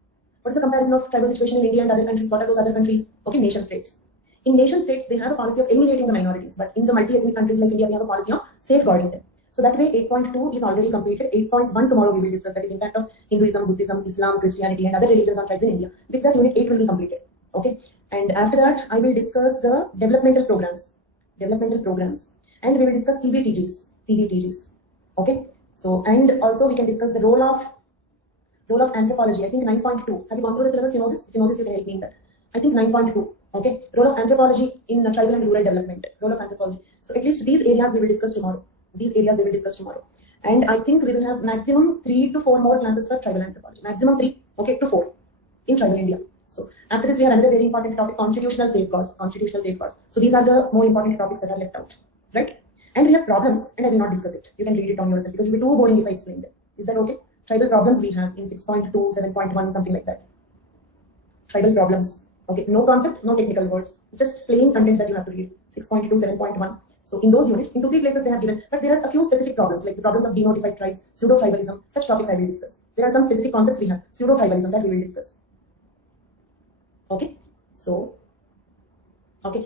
What is the comparison of tribal situation in India and other countries? What are those other countries? Okay, nation states. In nation states, they have a policy of eliminating the minorities, but in the multi-ethnic countries like India, we have a policy of safeguarding them. So that way, 8.2 is already completed. 8.1 tomorrow we will discuss, that is impact of Hinduism, Buddhism, Islam, Christianity, and other religions on tribes in India. With that, unit 8 will be completed. Okay, and after that, I will discuss the developmental programs, and we will discuss TBTGs. Okay, so and also we can discuss the role of anthropology. I think 9.2. Have you gone through the syllabus? You know this. If you know this, you can help me in that. I think 9.2. Okay, role of anthropology in tribal and rural development. Role of anthropology. So at least these areas we will discuss tomorrow. And I think we will have maximum 3 to 4 more classes for tribal anthropology. Maximum 3, okay, to 4 in tribal India. So after this, we have another very important topic: constitutional safeguards. So these are the more important topics that are left out, right? And we have problems, and I will not discuss it. You can read it on yourself because it will be too boring if I explain them. Is that okay? Tribal problems we have in 6.2, 7.1, something like that. Tribal problems. Okay, no concept, no technical words, just plain content that you have to read. 6.2, 7.1. So in those units, in 2-3 places they have given, but there are a few specific problems, like the problems of denotified tribes, pseudo-tribalism. Such topics I will discuss. There are some specific concepts we have. Pseudo-tribalism that we will discuss. Okay, so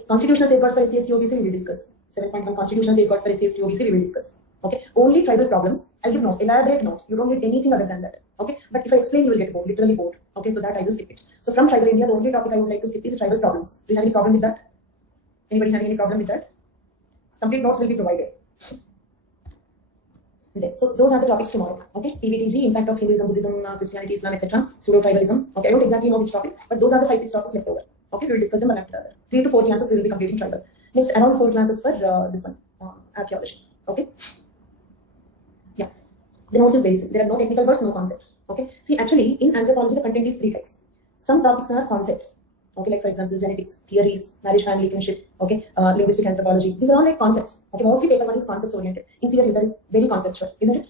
constitutional safeguards for SC, OBC we will discuss. 7.1 constitutional safeguards for SC, OBC we will discuss. Okay, only tribal problems. I'll give notes, elaborate notes. You don't need anything other than that. Okay, but if I explain, you will get bored, literally bored. Okay, so that I will skip it. So from tribal India, the only topic I would like to skip is tribal problems. Do you have any problem with that? Anybody having any problem with that? Complete notes will be provided. Okay, so those are the topics tomorrow. Okay, TBTG, impact of Hinduism, Buddhism, Christianity, Islam, etc. Pseudo-tribalism. Okay, I don't exactly know which topic, but those are the 5-6 topics left over. Okay, we will discuss them one after the other. 3 to 4 classes we will be completing tribal. Next, around 4 classes for this one, archaeology. Okay. Yeah, the notes is very simple. There are no technical words, no concept. Okay. See, actually, in anthropology, the content is 3 types. Some topics are concepts. Okay, like for example, genetics, theories, marriage, family, kinship. Okay, linguistic anthropology. These are all like concepts. Okay, mostly paper 1 is concepts oriented. In theories, that is very conceptual, isn't it?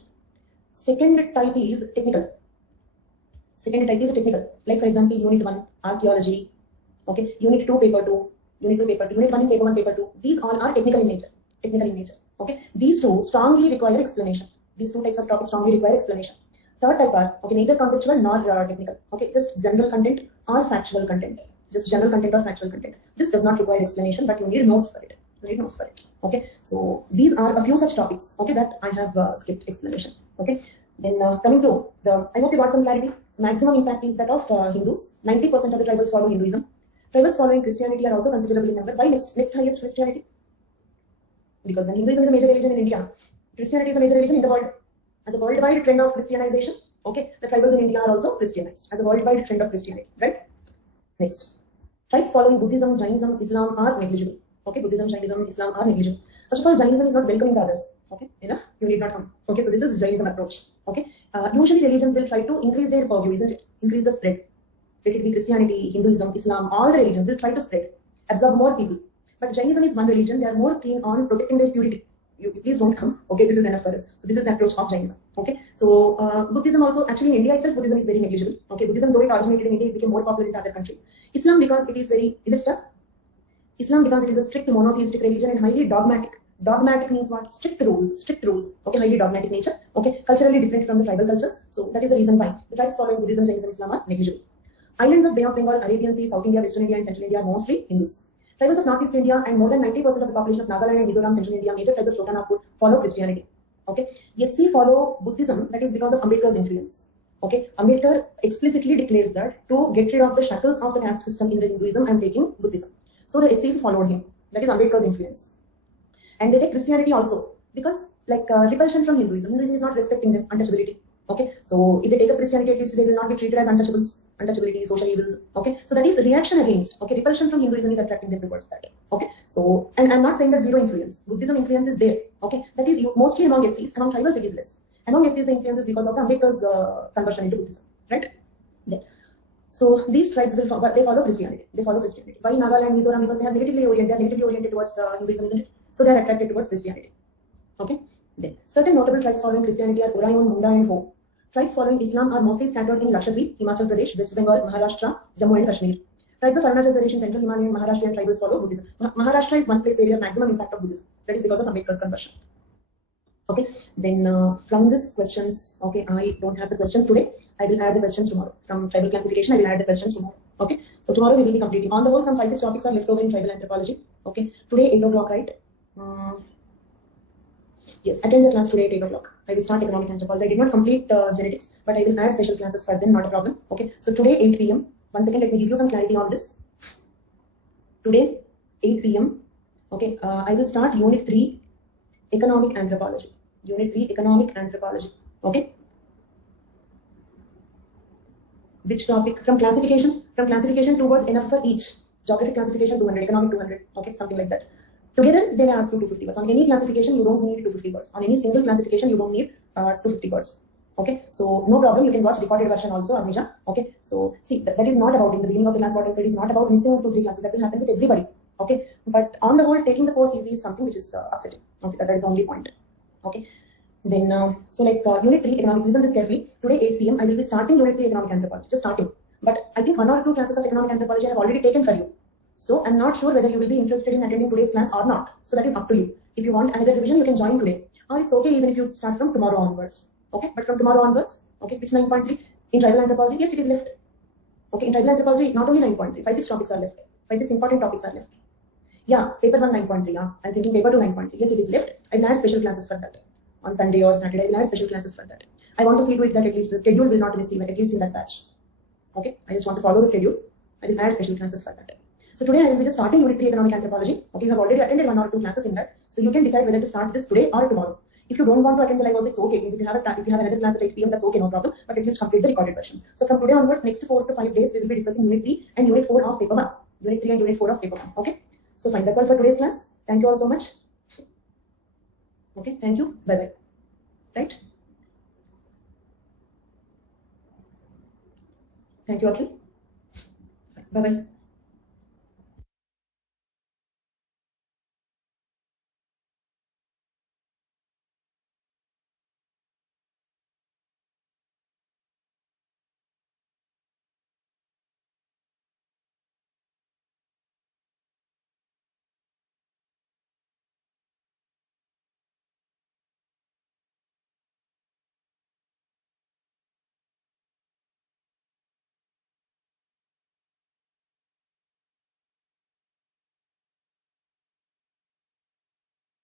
Second type is technical. Like for example, unit 1, archaeology. Okay, unit 2, paper 2. Unit 1 in paper 1, paper 2. These all are technical in nature. Okay, these two strongly require explanation. These 2 types of topics strongly require explanation. Third type are, okay, neither conceptual nor technical. Okay, just general content or factual content. This does not require explanation, but you need notes for it. Okay, so these are a few such topics. Okay, that I have skipped explanation. Okay, then coming to the, I hope you got some clarity. So maximum impact is that of Hindus. 90% of the tribals follow Hinduism. Tribals following Christianity are also considerable in number. Why next highest Christianity? Because when Hinduism is a major religion in India, Christianity is a major religion in the world. As a worldwide trend of Christianization, okay, the tribals in India are also Christianized as a worldwide trend of Christianity, right? Next, tribes following Buddhism, Jainism, Islam are negligible. Okay, Buddhism, Jainism, Islam are negligible. First of all, Jainism is not welcoming the others. Okay, enough, you need not come. Okay, so this is Jainism approach. Okay, usually religions will try to increase their purview, isn't it? Increase the spread. Let it be Christianity, Hinduism, Islam, all the religions will try to spread, absorb more people. But Jainism is one religion, they are more keen on protecting their purity. You please don't come. Okay, this is enough for us. So this is the approach of Jainism. Okay, so Buddhism also, actually in India itself, Buddhism is very negligible. Okay, Buddhism, though it originated in India, it became more popular in the other countries. Islam, because it is very, is it stuck? Islam, because it is a strict monotheistic religion and highly dogmatic. Dogmatic means what? Strict rules. Okay, highly dogmatic nature. Okay, culturally different from the tribal cultures. So that is the reason why the tribes following Buddhism, Jainism, Islam are negligible. Islands of Bay of Bengal, Arabian Sea, South India, Western India, and Central India are mostly Hindus. Tribals of Northeast India and more than 90% of the population of Nagaland and Mizoram, Central India, major tribes of Chotanagpur follow Christianity. Okay, SC follow Buddhism. That is because of Ambedkar's influence. Okay, Ambedkar explicitly declares that to get rid of the shackles of the caste system in the Hinduism, I am taking Buddhism. So the SCs followed him. That is Ambedkar's influence. And they take Christianity also because like repulsion from Hinduism. Hinduism is not respecting them, untouchability. Okay, so if they take up Christianity, at least they will not be treated as untouchables, untouchability, social evils. Okay, so that is reaction against. Okay, repulsion from Hinduism is attracting them towards that. Okay, so and I'm not saying that zero influence. Buddhism influence is there. Okay, that is mostly among SCs. Among tribals, it is less. Among SCs, the influence is because of the Ambedkar's conversion into Buddhism. Right? Then, so these tribes will follow Christianity. Why Nagaland and Mizoram? Because they are negatively oriented towards the Hinduism, isn't it? So they are attracted towards Christianity. Okay. Then certain notable tribes following Christianity are Orayon, Munda, and Ho. Tribes following Islam are mostly scattered in Lakshadweep, Himachal Pradesh, West Bengal, Maharashtra, Jammu and Kashmir. Tribes of Arunachal Pradesh and Central Himalayan Maharashtrian tribals follow Buddhism. Maharashtra is one place area of maximum impact of Buddhism. That is because of Ambedkar's conversion. Okay, then from this questions, okay, I don't have the questions today. I will add the questions tomorrow. From tribal classification, I will add the questions tomorrow. Okay, so tomorrow we will be completing. On the whole, some 5-6 topics are left over in tribal anthropology. Okay, today 8 o'clock, right? Yes, attend the class today at 8 o'clock. I will start economic anthropology. I did not complete genetics, but I will add special classes for them, not a problem. Okay, so today 8 p.m. One second, let me give you some clarity on this. Today 8 p.m. Okay, I will start Unit 3, Economic Anthropology. Unit 3, Economic Anthropology. Okay. Which topic? From classification? From classification, 2 words enough for each. Geographic classification 200, economic 200. Okay, something like that. Together, they may ask you 250 words. On any classification, you don't need 250 words. On any single classification, you don't need 250 words. Okay, so no problem. You can watch recorded version also, Amnesia. Okay, so see, that is not about, in the beginning of the class, what I said is not about missing 2-3 classes. That will happen with everybody. Okay, but on the whole, taking the course easy is something which is upsetting. Okay, that is the only point. Okay. Then, Unit 3 economic, listen this carefully. Today 8 p.m. I will be starting Unit 3 economic anthropology, just starting. But I think 1 or 2 classes of economic anthropology I have already taken for you. So I'm not sure whether you will be interested in attending today's class or not. So that is up to you. If you want another revision, you can join today. Or it's okay even if you start from tomorrow onwards. Okay, but from tomorrow onwards, okay, which 9.3? In tribal anthropology, yes, it is left. Okay, in tribal anthropology, not only 9.3, 5-6 topics are left. 5-6 important topics are left. Yeah, paper 1 9.3. I'm thinking paper 2 9.3. Yes, it is left. I will add special classes for that. On Sunday or Saturday, I will add special classes for that. I want to see to it that at least the schedule will not receive, at least in that batch. Okay, I just want to follow the schedule. I will add special classes for that. So today I will be just starting Unit 3 Economic Anthropology. Okay, you have already attended 1 or 2 classes in that. So you can decide whether to start this today or tomorrow. If you don't want to attend the live also, it's okay. If you have another class at 8 p.m., that's okay, no problem. But at least complete the recorded versions. So from today onwards, next 4 to 5 days, we will be discussing Unit 3 and Unit 4 of paper 1. Unit 3 and Unit 4 of paper 1. Okay. So fine, that's all for today's class. Thank you all so much. Okay, thank you. Bye-bye. Right? Thank you, Akhil. Bye-bye.